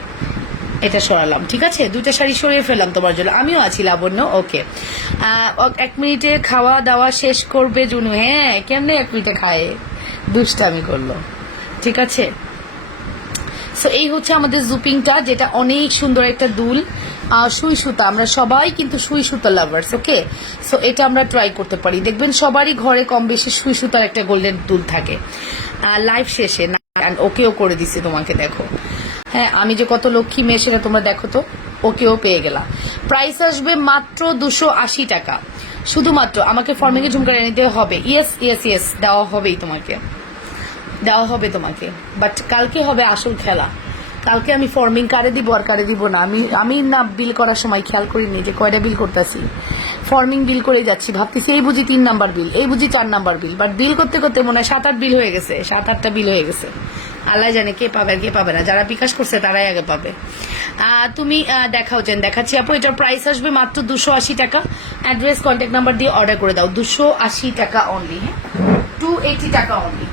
এটা সরালাম, ঠিক আছে। 2টা শাড়ি সরিয়ে ফেললাম তোমার জন্য, আমিও আছি লাবণ্য, ওকে। 1 মিনিটে খাওয়া দাওয়া শেষ করবে জুনু। হ্যাঁ কেমনে 1 মিনিটে খায়, দুষ্টামি করলো, ঠিক আছে। সো এই হচ্ছে আমাদের জুপিংটা, যেটা অনেক সুন্দর একটা দুল, সুই সুতা। আমরা সবাই কিন্তু সুই সুতা লাভার্স, ওকে। সো এটা আমরা ট্রাই করতে পারি, দেখবেন সবারই ঘরে কম বেশি সুই সুতার একটা গোল্ডেন দুল থাকে। লাইভ শেষে না ওকেও করে দিছি তোমাকে, দেখো হ্যাঁ আমি যে কত লক্ষ্মী মেয়ে সেটা তোমরা দেখো তো, ওকেও পেয়ে গেলাম। প্রাইস আসবে মাত্র 280 টাকা। শুধুমাত্র আমাকে ফর্মিংয়ে ঝুমকা নিতে হবে। ইয়েস দেওয়া হবে তোমাকে, বাট কালকে হবে আসল খেলা। কালকে আমি ফর্মিং কারে দিব আর কারে দিব না, আমি না বিল করার সময় খেয়াল করিনি যে কয়টা বিল করতেছি। ফর্মিং বিল করে যাচ্ছি, ভাবতেছি এই বুঝি 3 নাম্বার বিল, এই বুঝি 4 নাম্বার বিল, বাট বিল করতে করতে মনে হয় 7-8 বিল হয়ে গেছে, 7-8টা বিল হয়ে গেছে। আল্লাহ জানে কে পাবে আর কে পাবে না, যারা বিকাশ করছে তারাই আগে পাবে। তুমি দেখাচ্ছি আপু, এটার প্রাইস আসবে মাত্র 280 টাকা। অ্যাড্রেস কন্ট্যাক্ট নাম্বার দিয়ে অর্ডার করে দাও। 280 টাকা অনলি, হ্যাঁ 280 টাকা অনলি,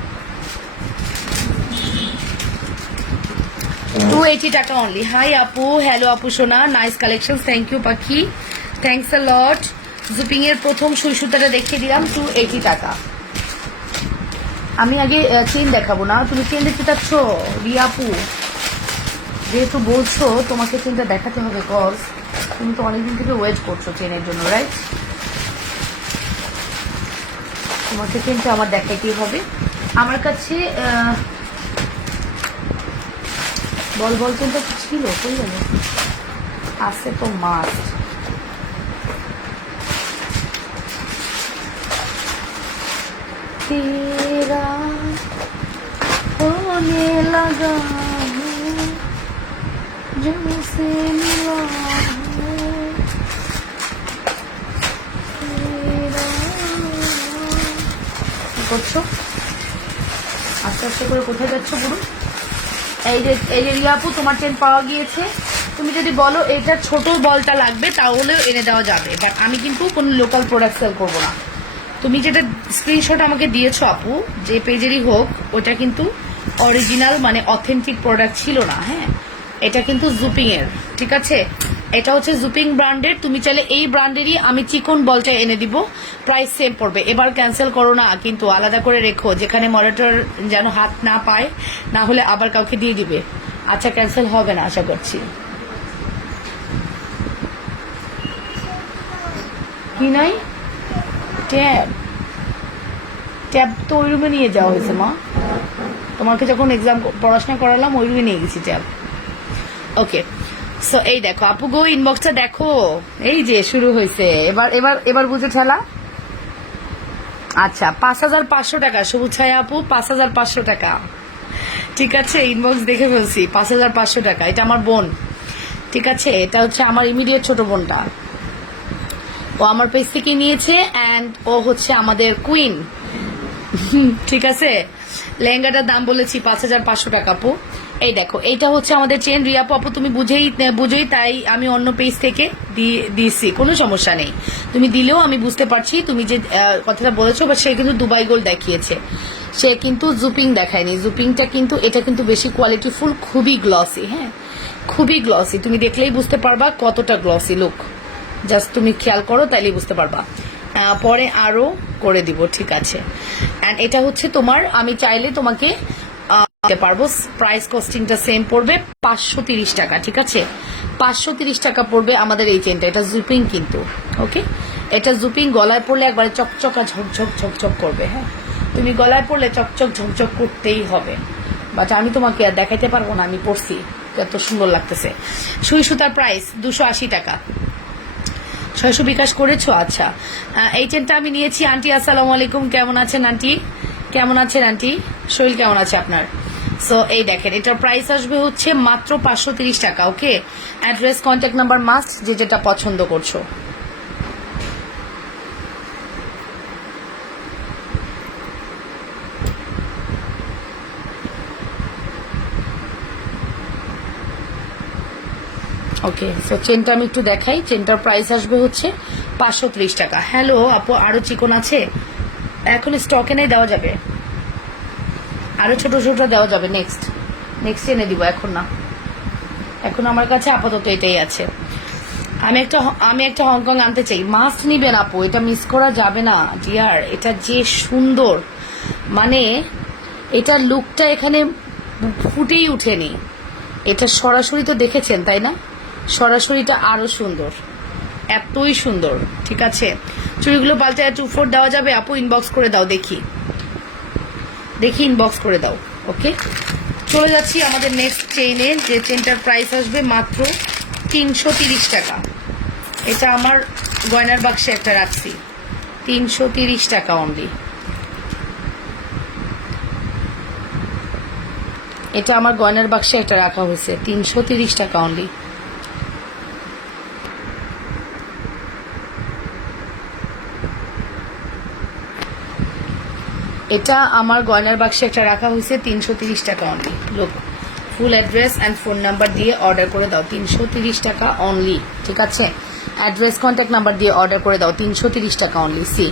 280 টাকা অনলি। হাই আপু, হ্যালো আপু সোনা, নাইস কালেকশন, থ্যাংক ইউ পাখি, থ্যাংকস আ লট। জুপিং এর প্রথম সুই সুতাটা দেখিয়ে দিলাম, 280 টাকা। আমি আগে চেন দেখাবো না, তুমি চেন দেখতে চাচ্ছ রিয়া আপু, যেহেতু বলছো তোমাকে চেনটা দেখাতে হবে, কজ তুমি তো অনেকদিন থেকে ওয়েট করছো চেনের জন্য, রাইট। তোমাকে চেনটা আমার দেখাইতেই হবে। আমার কাছে বল চেনটা তো ছিল, কই গেল, আছে তো মাস্ট। तेरा होने लगा हूँ जब से मिला हूँ तेरा। কি করছো আস্তে আস্তে করে, কোথায় যাচ্ছ পুরো? এই যে রিয়া আপু তোমার চেন পাওয়া গিয়েছে। তুমি যদি বলো এটা ছোট বলটা লাগবে তাহলেও এনে দেওয়া যাবে, বাট আমি কিন্তু কোনো লোকাল প্রোডাক্ট সেল করবো না। তুমি যেটা স্ক্রিনশট আমাকে দিয়েছো আপু, যে পেজেরই হোক, ওটা কিন্তু অরিজিনাল মানে অথেন্টিক প্রোডাক্ট ছিল না, হ্যাঁ এটা কিন্তু জুপিং এর, ঠিক আছে। এটা হচ্ছে জুপিং ব্র্যান্ডের, তুমি চাইলে এই ব্র্যান্ডেরই আমি চিকন বলটা এনে দিব, প্রাইস সেম পড়বে। এবার ক্যান্সেল করো না কিন্তু, আলাদা করে রেখো, যেখানে মডারেটর যেন হাত না পায়, না হলে আবার কাউকে দিয়ে দিবে। আচ্ছা ক্যান্সেল হবে না আশা করছি। কি নাই? ট্যাব, ট্যাব তো ওই রুমে নিয়ে যাওয়া হয়েছে মা, তোমাকে যখন এক্সাম পড়াশোনা করালাম ওই রুমে নিয়ে গেছি ট্যাব। ওকে, সো এই দেখো আপু গো, ইনবক্সটা দেখো, এই যে শুরু হয়েছে। এবার এবার এবার বুঝে ঠেলা। আচ্ছা 5,500 টাকা সবুজ ছায়া আপু, 5,500 টাকা। ঠিক আছে, ইনবক্স দেখে ফেলছি, 5,500 টাকা। এটা আমার বোন, ঠিক আছে, এটা হচ্ছে আমার ইমিডিয়েট ছোট বোনটা, ও আমার পেজ থেকে নিয়েছে, অ্যান্ড ও হচ্ছে আমাদের কুইন। ঠিক আছে, লেহেঙ্গাটার দাম বলেছি 5,500 টাকা আপু। এই দেখো, এইটা হচ্ছে আমাদের চেন। রিয়াপু আপু তুমি বুঝেই তাই আমি অন্য পেজ থেকে দিয়েছি, কোনো সমস্যা নেই, তুমি দিলেও আমি বুঝতে পারছি তুমি যে কথাটা বলেছো। বাট সে কিন্তু দুবাই গোল্ড দেখিয়েছে, সে কিন্তু জুপিং দেখায়নি। জুপিংটা কিন্তু, এটা কিন্তু বেশি কোয়ালিটিফুল, খুবই গ্লসি, হ্যাঁ খুবই গ্লসি, তুমি দেখলেই বুঝতে পারবা কতটা গ্লসি। লুক, জাস্ট তুমি খেয়াল করো তাইলেই বুঝতে পারবা। পরে আরো করে দিব, ঠিক আছে। অ্যান্ড এটা হচ্ছে তোমার, আমি চাইলে তোমাকে দিতে পারবো, প্রাইস কস্টিংটা সেম পড়বে 530 টাকা, ঠিক আছে, 530 টাকা পড়বে আমাদের এই চেনটা। এটা জুপিং কিন্তু, ওকে, এটা জুপিং, গলায় পড়লে একবারে চকচকা ঝকঝক ঝকঝক করবে। হ্যাঁ, তুমি গলায় পড়লে চকচক ঝকঝক করতেই হবে। বাট আমি তোমাকে আর দেখাইতে পারবো না, আমি পড়ছি এত সুন্দর লাগতেছে। সুই সুতার প্রাইস 280 টাকা। 600 বিকাশ করেছো? আচ্ছা, এই চেনটা আমি নিয়েছি। আন্টি আসসালামু আলাইকুম, কেমন আছেন আন্টি? কেমন আছেন আন্টি? শরীর কেমন আছে আপনার? সো এই দেখেন, এটার প্রাইস আসবে হচ্ছে মাত্র 530 টাকা। ওকে, অ্যাড্রেস কন্ট্যাক্ট নাম্বার মাস্ট, যে যেটা পছন্দ করছো। ওকে, সো চেনটা আমি একটু দেখাই। চেনটার প্রাইস আসবে হচ্ছে 530 টাকা। হ্যালো আপু, আরো চিকন আছে? এখন স্টকে নেই, দেওয়া যাবে, আরো ছোট ছোট দেওয়া যাবে। নেক্সট এনে দিব, এখন না, এখন আমার কাছে আপাতত এটাই আছে। আমি একটা হংকং আনতে চাই, মাস্ট নিবেন আপু, এটা মিস করা যাবে না ডিয়ার। এটা যে সুন্দর, মানে এটার লুকটা এখানে ফুটেই উঠেনি। এটা সরাসরি তো দেখেছেন তাই না, সরাসরিটা আরো সুন্দর, এতই সুন্দর। ঠিক আছে, চুড়িগুলো পাল্টে 24 দেওয়া যাবে আপু? ইনবক্স করে দাও, দেখি ইনবক্স করে দাও। ওকে, চলে যাচ্ছি আমাদের নেক্সট চেইনে, যে চেনটার প্রাইস আসবে মাত্র 330 টাকা। এটা আমার গয়নার বাক্সে একটা রাখছি, 330 টাকা অনলি। এটা আমার গয়নার বাক্সে একটা রাখা হয়েছে, 330 টাকা অনলি। এটা আমার গয়নার বাক্সে একটা রাখা হয়েছে, 330 টাকা only. Look, full address and phone number দিয়ে অর্ডার করে দাও, 330 টাকা অনলি। ঠিক আছে, অ্যাড্রেস কন্ট্যাক্ট নাম্বার দিয়ে অর্ডার করে দাও, 330 টাকা অনলি। সি,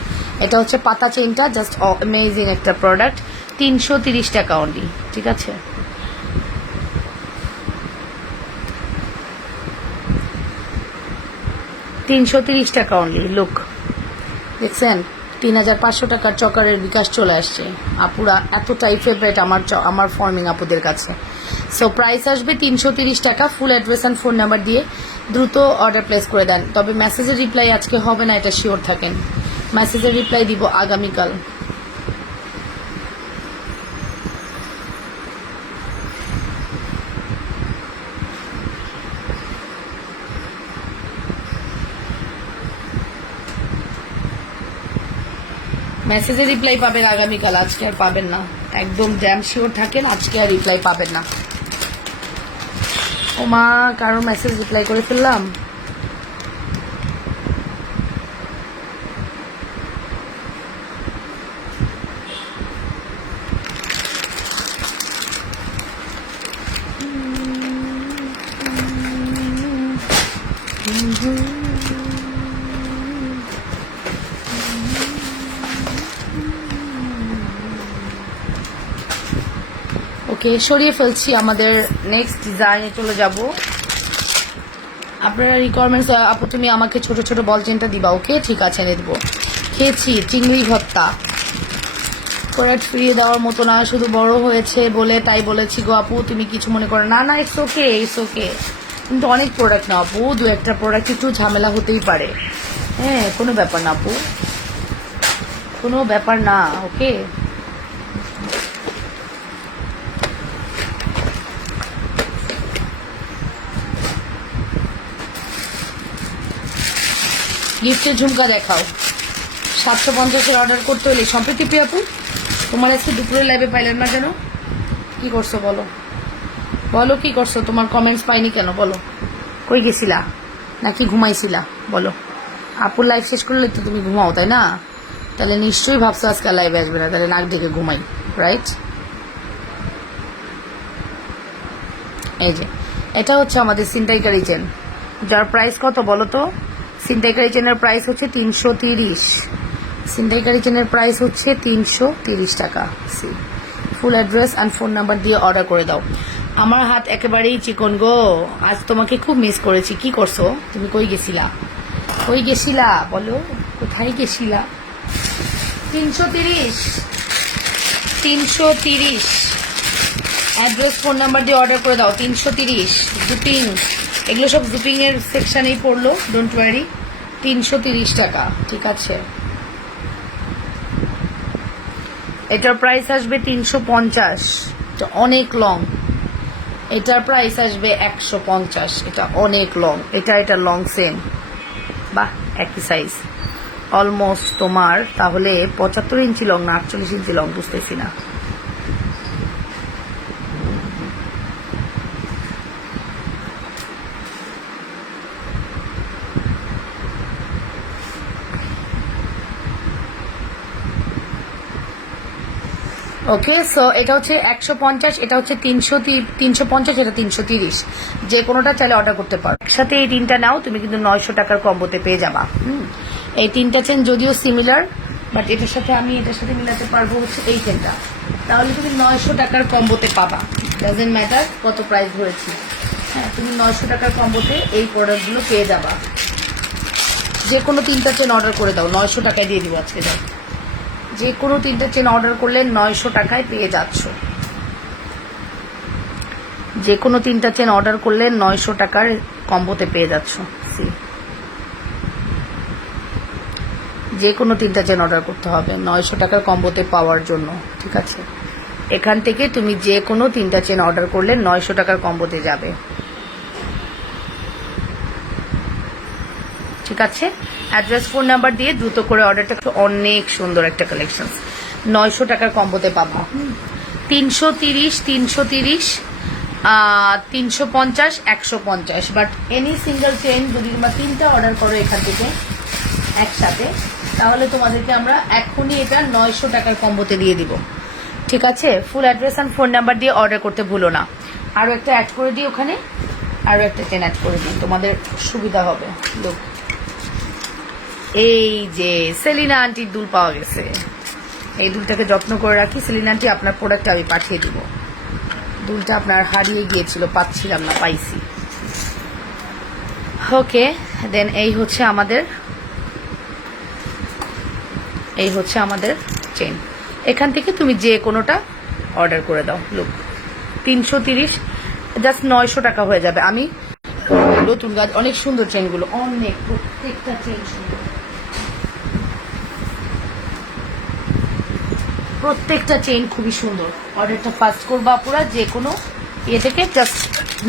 এটা হচ্ছে পাতা চেইনটা, জাস্ট অ্যামেজিং একটা প্রোডাক্ট, 330 টাকা অনলি। ঠিক আছে, $330 টাকা অনলি। লুক, দেখছেন 3,500 টাকার চকারের বিকাশ চলে আসছে। আপুরা এতটাই ফেভারিট আমার ফর্মিং আপুদের কাছে। সো প্রাইস আসবে 330 টাকা। ফুল অ্যাড্রেস অ্যান্ড ফোন নাম্বার দিয়ে দ্রুত অর্ডার প্লেস করে দেন। তবে মেসেজের রিপ্লাই আজকে হবে না, এটা শিওর থাকেন। মেসেজের রিপ্লাই দিব আগামীকাল। মেসেজের রিপ্লাই পাবেন আগামীকাল, আজকে আর পাবেন না, একদম ড্যাম শিওর থাকেন, আজকে আর রিপ্লাই পাবেন না। ও মা, কারো মেসেজ রিপ্লাই করে ফেললাম। ওকে, সরিয়ে ফেলছি, আমাদের নেক্সট ডিজাইনে চলে যাব। আপনারা রিকোয়ারমেন্টস আপু তুমি আমাকে ছোট ছোট বল চেনটা দিবা, ওকে ঠিক আছে এনে দেবো। খেয়েছি চিংড়ি ভর্তা, প্রোডাক্ট ফিরিয়ে দেওয়ার মতো না, শুধু বড় হয়েছে বলে তাই বলেছি গো আপু, তুমি কিছু মনে করো না। না ইটস ওকে, ইটস ওকে, কিন্তু অনেক প্রোডাক্ট না আপু, দু একটা প্রোডাক্ট একটু ঝামেলা হতেই পারে। হ্যাঁ কোনো ব্যাপার না আপু, কোনো ব্যাপার না, ওকে। গিফটের ঝুমকা দেখাও। 750-এর অর্ডার করতে হলে সম্প্রীতি প্রিয়া আপু তোমার আজকে দুপুরে লাইভে পাইলেন না কেন? কি করছো বলো, বলো কি করছো? তোমার কমেন্টস পাইনি কেন বলো? কই গেছিলা নাকি ঘুমাইছিলা বলো? আপুর লাইভ শেষ করলে তো তুমি ঘুমাও তাই না? তাহলে নিশ্চয়ই ভাবছো আজকে লাইভে আসবে না, তাহলে নাক ঢেকে ঘুমাই, রাইট? এই যে এটা হচ্ছে আমাদের ছিনতাইকারী চেন, যার প্রাইস কত বলো তো? ছিনতাইকারী চেনের প্রাইস হচ্ছে 330। ছিনতাইকারী চেনের প্রাইস হচ্ছে 330 টাকা। সি full address and phone number দিয়ে অর্ডার করে দাও। আমার হাত একেবারেই চিকন গো, আজ তোমাকে খুব মিস করেছি। কি করছো তুমি? কই গেছিলা? কই গেছিলা বলো, কোথায় গেছিলা? 330 330 অ্যাড্রেস ফোন নাম্বার দিয়ে অর্ডার করে দাও। 330 জুপিং, এগুলো সব জুপিং এর সেকশনেই পড়লো, ডোন্ট ওয়ারি। 330 টাকা, ঠিক আছে। এটার প্রাইস আসবে 350, এটা অনেক লং। এটার প্রাইস আসবে 150, এটা অনেক লং। এটা লং সেম, বাহ একই সাইজ অলমোস্ট তোমার, তাহলে 75 ইঞ্চি লং না 48 ইঞ্চি লং, বুঝতেছি না। ওকে, সো এটা হচ্ছে 150, এটা হচ্ছে 350, এটা 330। যে কোনোটা চাইলে অর্ডার করতে পারো। একসাথে এই তিনটা নাও, তুমি কিন্তু 900 টাকার কম্বোতে পেয়ে যাবা। এই তিনটা চেন যদিও সিমিলার, বাট এটার সাথে আমি এটার সাথে মিলাতে পারবো হচ্ছে এই চেনটা, তাহলে তুমি 900 টাকার কম্বোতে পাবা। ডাজেন্ট ম্যাটার কত প্রাইস ধরেছি, হ্যাঁ তুমি 900 টাকার কম্বোতে এই প্রোডাক্টগুলো পেয়ে যাবা। যে কোনো তিনটা চেন অর্ডার করে দাও, 900 টাকায় দিয়ে দিব আজকে। যাও, যে কোনো তিনটা চেন অর্ডার করলে 900 টাকায় পেয়ে যাচ্ছ। যে কোনো তিনটা চেন অর্ডার করলে 900 টাকার কম্বোতে পেয়ে যাচ্ছ। যে কোনো তিনটা চেন অর্ডার করতে হবে 900 টাকার কম্বোতে পাওয়ার জন্য, ঠিক আছে। এখান থেকে তুমি যে কোনো তিনটা চেন অর্ডার করলে 900 টাকার কম্বোতে যাবে, ঠিক আছে। অ্যাড্রেস ফোন নাম্বার দিয়ে দ্রুত করে অর্ডারটা, অনেক সুন্দর একটা কালেকশন, 900 টাকার কম্বোতে পাবা। 330 330 350 150, বাট এনি সিঙ্গেল চেন যদি তোমরা তিনটা অর্ডার করো এখান থেকে একসাথে, তাহলে তোমাদেরকে আমরা এখনই এটা 900 টাকার কম্বোতে দিয়ে দিব, ঠিক আছে। ফুল অ্যাড্রেস অ্যান্ড ফোন নাম্বার দিয়ে অর্ডার করতে ভুলো না। আরও একটা অ্যাড করে দিই ওখানে, আরও একটা চেন অ্যাড করে দিই, তোমাদের সুবিধা হবে। লোক এই যে সেলিনা আন্টির দুল পাওয়া গেছে, এই দুলটাকে যত্ন করে রাখি। সেলিনা আন্টি আপনার প্রোডাক্টটা আমি পাঠিয়ে দিব। দুলটা আপনার হারিয়ে গিয়েছিল, পাচ্ছিলাম না, পাইছি। ওকে দেন এই হচ্ছে আমাদের চেন। এখান থেকে তুমি যে কোনোটা অর্ডার করে দাও। লুক 330, জাস্ট 900 টাকা হয়ে যাবে। আমি নতুন গাছ, অনেক সুন্দর চেনগুলো, অনেক, প্রত্যেকটা চেন সুন্দর, প্রত্যেকটা চেইন খুবই সুন্দর। অর্ডারটা ফাস্ট করবা পুরা, যে কোনো ইয়ে থেকে জাস্ট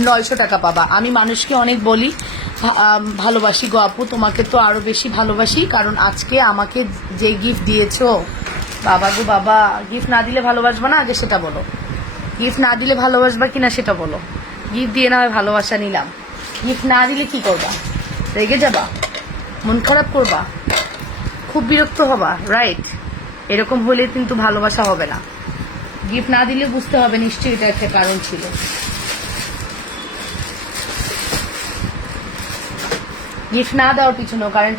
900 টাকা পাবা। আমি মানুষকে অনেক বলি ভালোবাসি গো আপু, তোমাকে তো আরো বেশি ভালোবাসি, কারণ আজকে আমাকে যে গিফট দিয়েছো, বাবা গো বাবা, গিফট না দিলে ভালোবাসবা না? আগে সেটা বলো, গিফট না দিলে ভালোবাসবা কিনা সেটা বলো। গিফট দিয়ে না হয় ভালোবাসা নিলাম, গিফট না দিলে কি করবা? রেগে যাবা? মন খারাপ করবা? খুব বিরক্ত হবা, রাইট? এরকম হলে কিন্তু ভালোবাসা হবে না। গিফট না দিলে বুঝতে হবে নিশ্চয়ই এটা একটা কারণ ছিল। গিফট না দেওয়ার পিছনেও কারণ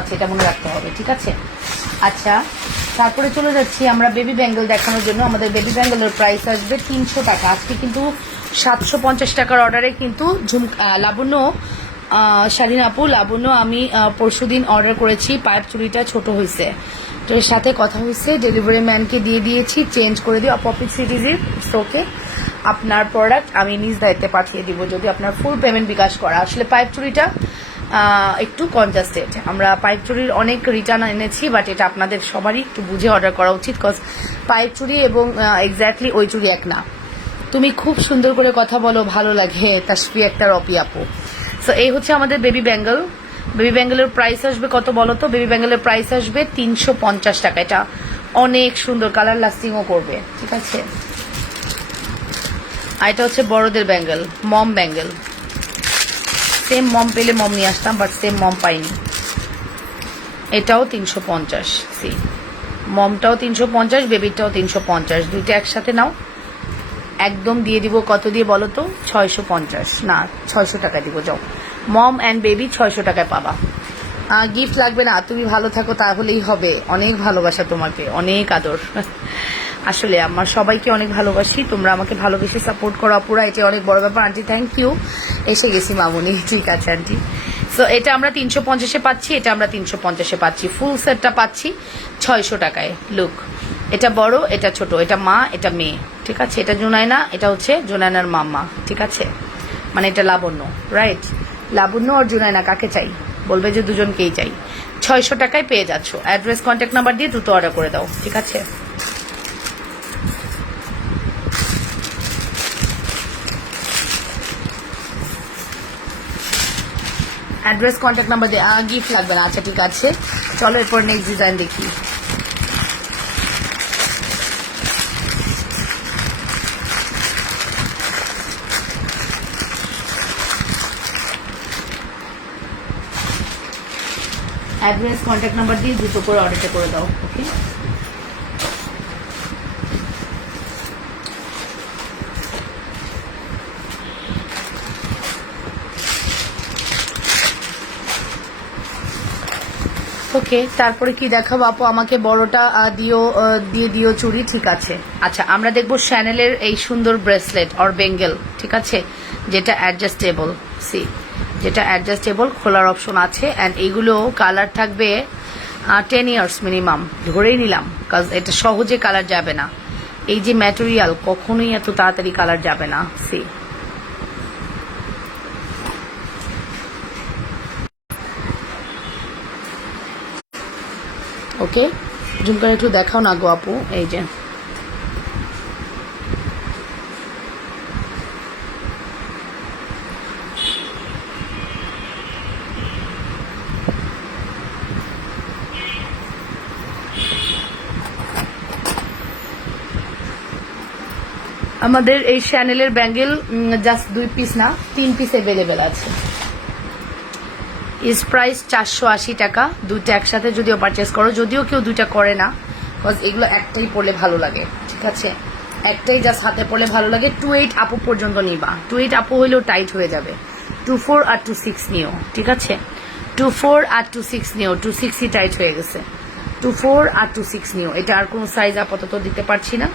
আছে, এটা মনে রাখতে হবে, ঠিক আছে। আচ্ছা, তারপরে চলে যাচ্ছি আমরা বেবি ব্যাঙ্গেল দেখানোর জন্য। আমাদের বেবি ব্যাঙ্গেলের প্রাইস আসবে 300 টাকা। আজকে কিন্তু 750 টাকার অর্ডারে কিন্তু লাবণ্য শালীন আপু, লাবণ্য, আমি পরশুদিন অর্ডার করেছি, পাইপ চুড়িটা ছোট হয়েছে, তো এর সাথে কথা হয়েছে, ডেলিভারি ম্যানকে দিয়ে দিয়েছি, চেঞ্জ করে দিও। পপি সিটিজের ওকে, আপনার প্রোডাক্ট আমি নিজ দায়িত্বে পাঠিয়ে দিব যদি আপনার ফুল পেমেন্ট বিকাশ করা। আসলে পাইপ চুড়িটা একটু কনজাস্টেড, আমরা পাইপ চুড়ির অনেক রিটার্ন এনেছি, বাট এটা আপনাদের সবারই একটু বুঝে অর্ডার করা উচিত, কজ পাইপ চুড়ি এবং এক্স্যাক্টলি ওই চুড়ি এক না। তুমি খুব সুন্দর করে কথা বলো, ভালো লাগে, তাসফি একটা রপি আপু। সো এই হচ্ছে আমাদের বেবি ব্যাঙ্গল। বেবি ব্যাঙ্গেলের প্রাইস আসবে কত বলো তো? বেবি ব্যাঙ্গেলের প্রাইস আসবে 350 টাকা। এটা অনেক সুন্দর, কালার লাস্টিংও করবে, ঠিক আছে। আর এটা হচ্ছে বড়দের ব্যাঙ্গেল, মম ব্যাঙ্গেল। সেম মম পেলে মম নিয়ে আসতাম, বাট সেম মম পাইনি। এটাও 350, সি মমটাও 350, বেবিটাও 350, দুইটা একসাথে নাও। একদম দিয়ে দিব কত দিয়ে বলো তো? 650 না 600 টাকা দিব, যাও। মম অ্যান্ড বেবি 600 টাকায় পাবা। গিফট লাগবে না, তুমি ভালো থাকো তাহলেই হবে। অনেক ভালোবাসা তোমাকে, অনেক আদর। আসলে আমার সবাইকে অনেক ভালোবাসি, তোমরা আমাকে ভালোবেসে সাপোর্ট করো আপুরা, এটা অনেক বড় ব্যাপার। আন্টি থ্যাংক ইউ, এসে গেছি মামুনি, ঠিক আছে আন্টি। সো এটা আমরা 350-এ পাচ্ছি, এটা আমরা 350-এ পাচ্ছি, ফুল সেটটা পাচ্ছি 600 টাকায়। লুক, এটা বড়, এটা ছোট, এটা মা, এটা মেয়ে, ঠিক আছে। এটা জুনায়না, এটা হচ্ছে জুনায়নার মাম্মা, ঠিক আছে। মানে এটা লাবণ্য, রাইট? লাবণ্য আর জুনায়না কাকে চাই বলবে যে দুজনকেই চাই। 600 টাকায় পেয়ে যাচ্ছ। অ্যাড্রেস কন্ট্যাক্ট নাম্বার দিয়ে দ্রুত অর্ডার করে দাও, ঠিক আছে। অ্যাড্রেস কন্ট্যাক্ট নাম্বার দিয়ে গিফট লাগবে না, আচ্ছা ঠিক আছে। চলো এরপর নেক্সট ডিজাইন দেখি। অ্যাড্রেস কন্ট্যাক্ট নাম্বার দিয়ে দ্রুত করে অর্ডারটা করে দাও, ওকে। ওকে, তারপরে কি দেখাবো আপু? আমাকে বড়টা দিয়ে দিও চুড়ি, ঠিক আছে। আচ্ছা, আমরা দেখবো শ্যানেলের এই সুন্দর ব্রেসলেট অর বেঙ্গেল, ঠিক আছে, যেটা অ্যাডজাস্টেবল, সি যেটা অ্যাডজাস্টেবল, খোলার অপশন আছে। অ্যান্ড এইগুলো কালার থাকবে 10 ইয়ার্স মিনিমাম, ধরেই নিলাম, কাজ এটা সহজে কালার যাবে না। এই যে ম্যাটেরিয়াল, কখনোই এত তাড়াতাড়ি কালার যাবে না, সি। ওকে, ঝুমকার একটু দেখাও না গো আপু, এই যে আমাদের এই শ্যানেলের ব্যাঙ্গেল জাস্ট 2 পিস না 3 পিস অ্যাভেলেবেল আছে। ইস প্রাইস 480 টাকা, দুইটা একসাথে যদিও পারচেস করো, যদিও কেউ দুইটা করে না, বিকজ এগুলো একটাই পরলে ভালো লাগে, ঠিক আছে। একটাই জাস্ট হাতে পরলে ভালো লাগে। 28 আপু পর্যন্ত নিবা, 28 আপু হইলেও টাইট হয়ে যাবে। 24 আর 26 নিও, ঠিক আছে। 24 আর 26 নিও, 26ই টাইট হয়ে গেছে। 24 আর 26 নিও। এটা আর কোনো সাইজ আপাতত দিতে পারছি না,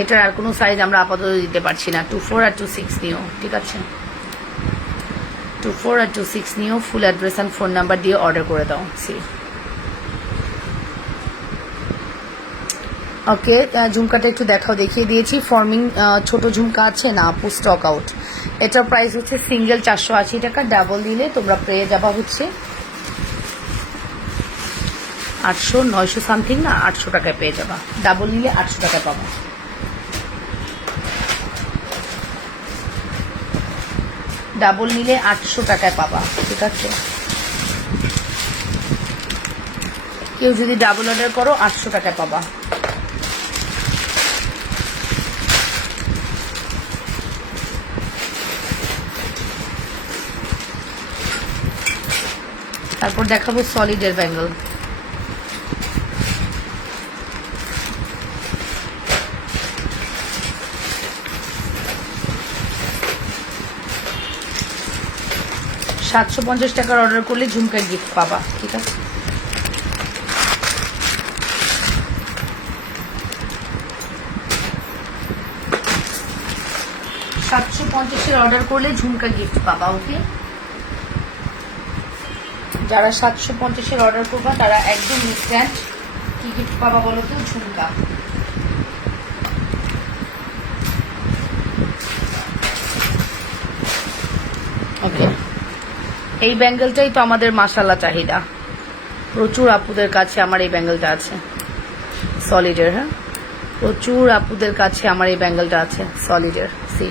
এটার আর কোনো সাইজ আমরা আপাতত দিতে পারছি না। 24 আর 26 নিও, ঠিক আছে। 24 আর 26 নিও, ফুল অ্যাড্রেস অ্যান্ড ফোন নাম্বার দিয়ে অর্ডার করে দাও, সি। ওকে, ঝুমকাটা একটু দেখাও, দেখিয়ে দিয়েছি। ফর্মিং ছোট ঝুমকা আছে না আপু, স্টক আউট। এটার প্রাইস হচ্ছে সিঙ্গেল 480 টাকা, ডাবল দিলে তোমরা পেয়ে যাবা হচ্ছে 800 900 সামথিং না 800 টাকায় পেয়ে যাবা। ডাবল নিলে 800 টাকায় পাবা। ডাবল নিলে 800 টাকায় পাবা, ঠিক আছে। কেউ যদি ডাবল অর্ডার করো 800 টাকায় পাবা। তারপর দেখাবো সলিডের ব্যাঙ্গল। $750 টাকার অর্ডার করলে ঝুমকার গিফট পাবা, ঠিক আছে। 750-এর অর্ডার করলে ঝুমকা গিফট পাবা। ওকে, যারা 750-এর অর্ডার করবা তারা একদম ইনস্ট্যান্ট কি গিফট পাবা বলো তো? ঝুমকা। ওকে, এই ব্যাঙ্গেলটাই তো আমাদের মাশাআল্লাহ চাহিদা, প্রচুর আপুদের কাছে আমার এই ব্যাঙ্গেলটা আছে সলিডের। হ্যাঁ, প্রচুর আপুদের কাছে আমার এই ব্যাঙ্গেলটা আছে সলিডের। সি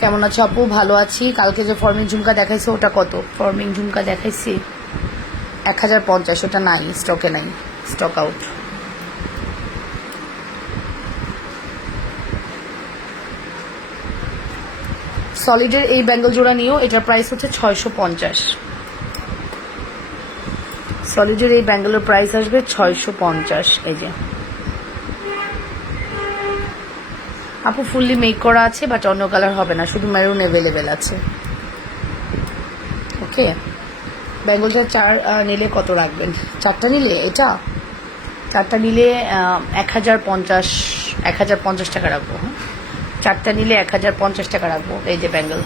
কেমন আছো আপু? ভালো আছি। কালকে যে ফর্মিং ঝুমকা দেখাইছো ওটা কত? ফর্মিং ঝুমকা দেখাইছি 1050, ওটা নাই, স্টকে নাই, স্টক আউট। সলিডের এই ব্যাঙ্গেল জোড়া নিও, এটার প্রাইস হচ্ছে 650। সলিডের এই ব্যাঙ্গেলের প্রাইস আসবে 650। এই যে আপু ফুললি মেক করা আছে, বাট অন্য কালার হবে না, শুধু মেরুন অ্যাভেলেবেল আছে। ওকে, ব্যাঙ্গলটা 4 নিলে কত রাখবেন? 4টা নিলে, এটা 4টা নিলে 1050 টাকা রাখবো। হ্যাঁ, 4টা নিলে 1050 টাকা রাখবো। এই যে ব্যাঙ্গল,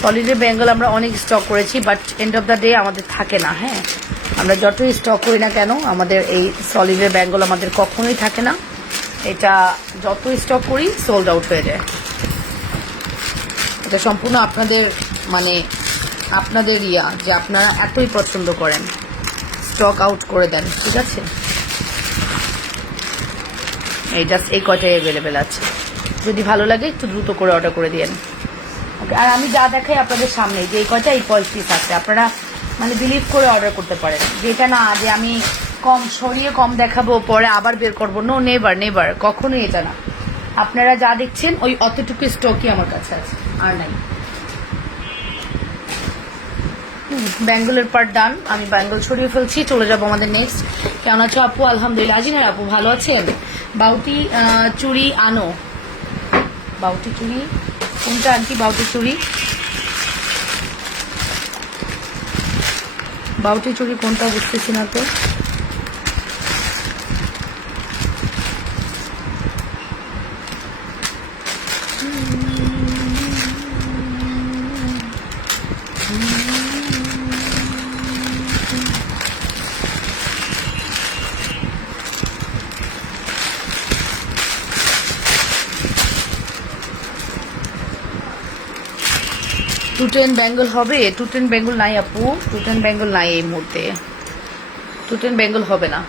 সলিডের ব্যাঙ্গল আমরা অনেক স্টক করেছি, but end of the day আমাদের থাকে না। হ্যাঁ, আমরা যতই স্টক করি না কেন আমাদের এই সলিডের ব্যাঙ্গল আমাদের কখনোই থাকে না। এটা যত স্টক করি সোল্ড আউট হয়ে যায়। এটা সম্পূর্ণ আপনাদের মানে আপনাদের যে আপনারা এতই পছন্দ করেন, স্টক আউট করে দেন। ঠিক আছে, এই জাস্ট এই কয়টাই অ্যাভেলেবেল আছে, যদি ভালো লাগে একটু দ্রুত করে অর্ডার করে দিন। ওকে, আর আমি যা দেখাই আপনাদের সামনে যে এই কয়টা এই পিস আছে, আপনারা মানে বিলিভ করে অর্ডার করতে পারেন, যেটা না যে আমি কম সরিয়ে কম দেখাবো পরে আবার বের করবো। নো, নেভার নেভার, কখনোই এটা না। আপনারা যা দেখছেন ওই অতটুকু স্টকই আমার কাছে আছে, আর নাই। ব্যাঙ্গলের পার্ট ডান, আমি ব্যাঙ্গল ছড়িয়ে ফেলছি, চলে যাবো আমাদের নেক্সট। কেমন আছো আপু? আলহামদুলিল্লাহ। আজিনার আপু ভালো আছেন? বাউটি চুড়ি আনো, বাউটি চুড়ি কোনটা আনটি? বাউটি চুড়ি, বাউটি চুড়ি কোনটা বুঝতেছি না তো। টুটেন বেঙ্গল হবে? টুটেন বেঙ্গল নাই আপু, টুটেন বেঙ্গল নাই এই মুহূর্তে, টুটেন বেঙ্গল হবে না।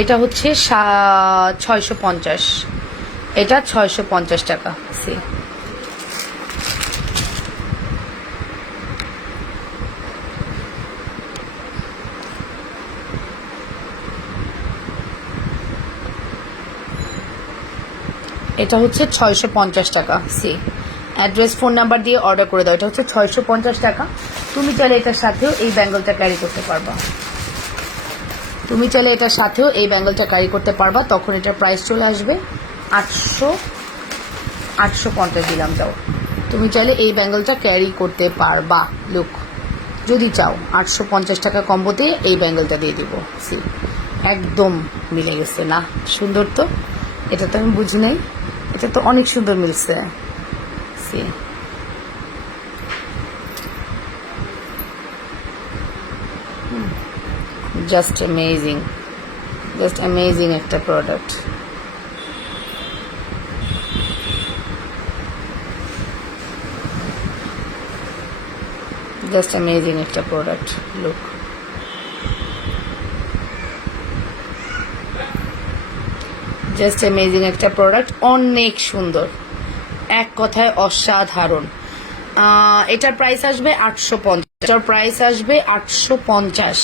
এটা হচ্ছে 650, এটা 650 টাকা। সি এটা হচ্ছে 650 টাকা। সি অ্যাড্রেস ফোন নাম্বার দিয়ে অর্ডার করে দাও। এটা হচ্ছে 650 টাকা। তুমি চাইলে এটার সাথেও এই ব্যাঙ্গলটা ক্যারি করতে পারবা, তুমি চাইলে এটার সাথেও এই ব্যাঙ্গলটা ক্যারি করতে পারবা। তখন এটার প্রাইস চলে আসবে 850 দিলাম। তাও তুমি চাইলে এই ব্যাঙ্গলটা ক্যারি করতে পারবা। লুক, যদি চাও 850 টাকা কম্বোতে এই ব্যাঙ্গলটা দিয়ে দিব। সি একদম মিলে গেছে না? সুন্দর তো, এটা তো আমি বুঝি নাই, এটা তো অনেক সুন্দর মিলছে। সি জাস্ট অ্যামেজিং, জাস্ট অ্যামেজিং একটা প্রোডাক্ট। জাস্ট অ্যামেজিং একটা প্রোডাক্ট। লুক, জাস্ট অ্যামেজিং একটা প্রোডাক্ট, অনেক সুন্দর, এক কথায় অসাধারণ। এটার প্রাইস আসবে 850, এটার প্রাইস আসবে 850,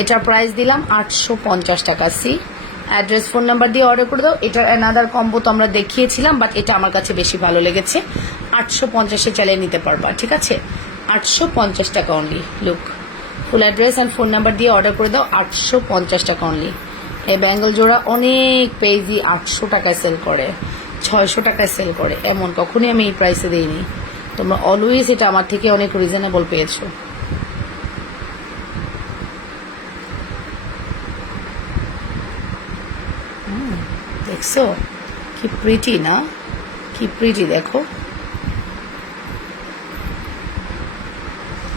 এটার প্রাইস দিলাম 850 টাকা। সি অ্যাড্রেস ফোন নাম্বার দিয়ে অর্ডার করে দাও। এটার অ্যানাদার কম্বো তো আমরা দেখিয়েছিলাম, বাট এটা আমার কাছে বেশি ভালো লেগেছে। 850-এ চালিয়ে নিতে পারবা। ঠিক আছে, 850 টাকা only. Look, full address and phone number দিয়ে অর্ডার করে দাও, 850 টাকা অনলি। এই ব্যাঙ্গল জোড়া অনেক পেজই 800 টাকায় সেল করে, 600 টাকায় সেল করে, এমন কখনই আমি এই প্রাইসে দিইনি। তোমরা অলওয়েজ এটা আমার থেকে অনেক রিজনেবল পেয়েছো। দেখছো কি প্রিটি না, কি প্রিটি দেখো,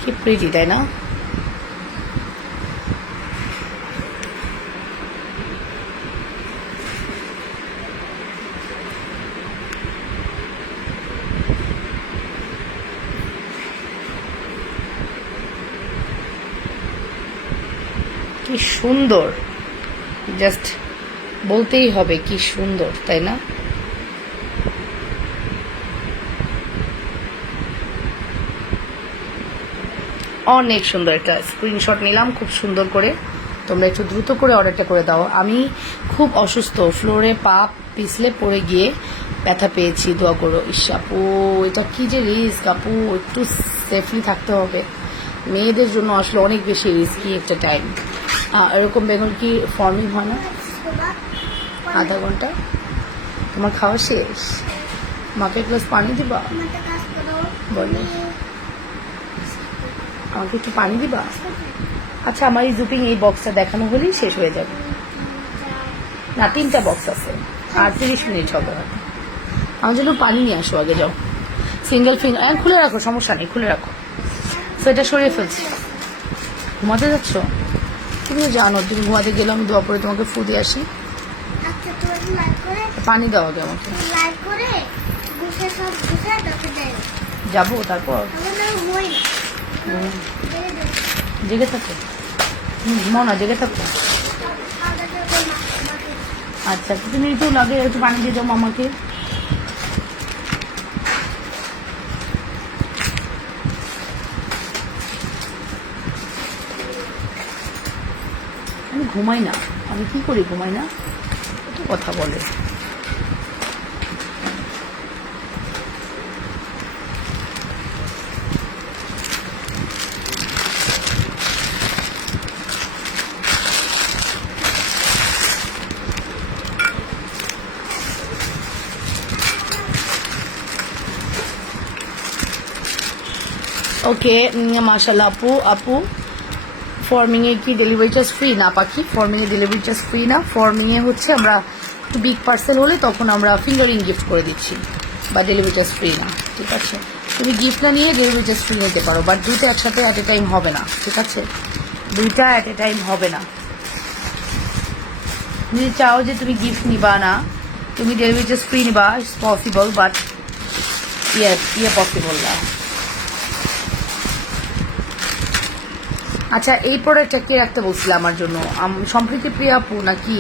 কি প্রিটি, তাই না? কি সুন্দর, জাস্ট বলতেই হবে কি সুন্দর, তাই না? অনেক সুন্দর একটা স্ক্রিনশট নিলাম খুব সুন্দর করে। তোমরা একটু দ্রুত করে অর্ডারটা করে দাও। আমি খুব অসুস্থ, ফ্লোরে পা পিছলে পড়ে গিয়ে ব্যথা পেয়েছি, দোয়া করো। ইস আপু, এটা কি যে রিস্ক আপু, একটু সেফলি থাকতে হবে। মেয়েদের জন্য আসলে অনেক বেশি রিস্কি একটা টাইম। এরকম বেগুন কি ফর্মিং হয় না? আধা ঘন্টা। তোমার খাওয়া শেষ? মাকে এক গ্লাস পানি দিবা? বলো, আমাকে একটু পানি দিবা? আচ্ছা, আমার এই জুপিং এই বক্সটা দেখানো হলেই শেষ হয়ে যাবে। না, 3টা বক্স আছে, আর 30 মিনিট হবে। আমার জন্য পানি নিয়ে আসো আগে, যাও। সিঙ্গেল ফিঙ্গার খুলে রাখো, সমস্যা নেই, খুলে রাখো। তো এটা সরিয়ে ফেলছি। ঘুমাতে যাচ্ছ? তুমিও জানো, তুমি ঘুমাতে গেলে আমি দোয়া করে তোমাকে ফু দিয়ে আসি। পানি দাও আগে আমাকে। যাবো তারপর? জেগে থাকো, ঘুমাও না, জেগে থাকো। আচ্ছা, তুমি একটু লাগে একটু পানি দিয়ে দাও মামাকে। আমি ঘুমাই না, আমি কি করি, ঘুমাই না, কত কথা বলে। ওকে, মাশাল্লাহ আপু। আপু, ফর্মিংয়ে কি ডেলিভারি চার্জ ফ্রি না পাখি? ফর্মিংয়ে ডেলিভারি চার্জ ফ্রি না। ফর্মিংয়ে হচ্ছে আমরা একটু বিগ পার্সেল হলে তখন আমরা ফিঙ্গারিং গিফট করে দিচ্ছি, বা ডেলিভারি চার্জ ফ্রি না, ঠিক আছে? তুমি গিফট না নিয়ে ডেলিভারি চার্জ ফ্রি নিতে পারো, বাট দুইটা একসাথে অ্যাট এ টাইম হবে না, ঠিক আছে? দুইটা অ্যাট এ টাইম হবে না। যদি চাও যে তুমি গিফট নিবা না, তুমি ডেলিভারি চার্জ ফ্রি নিবা, ইটস পসিবল, বাট ইয়ে পসিবল না। আচ্ছা, এই প্রোডাক্টটা কে রাখতে বলছিল আমার জন্য? সম্প্রীতি প্রিয়া আপু নাকি?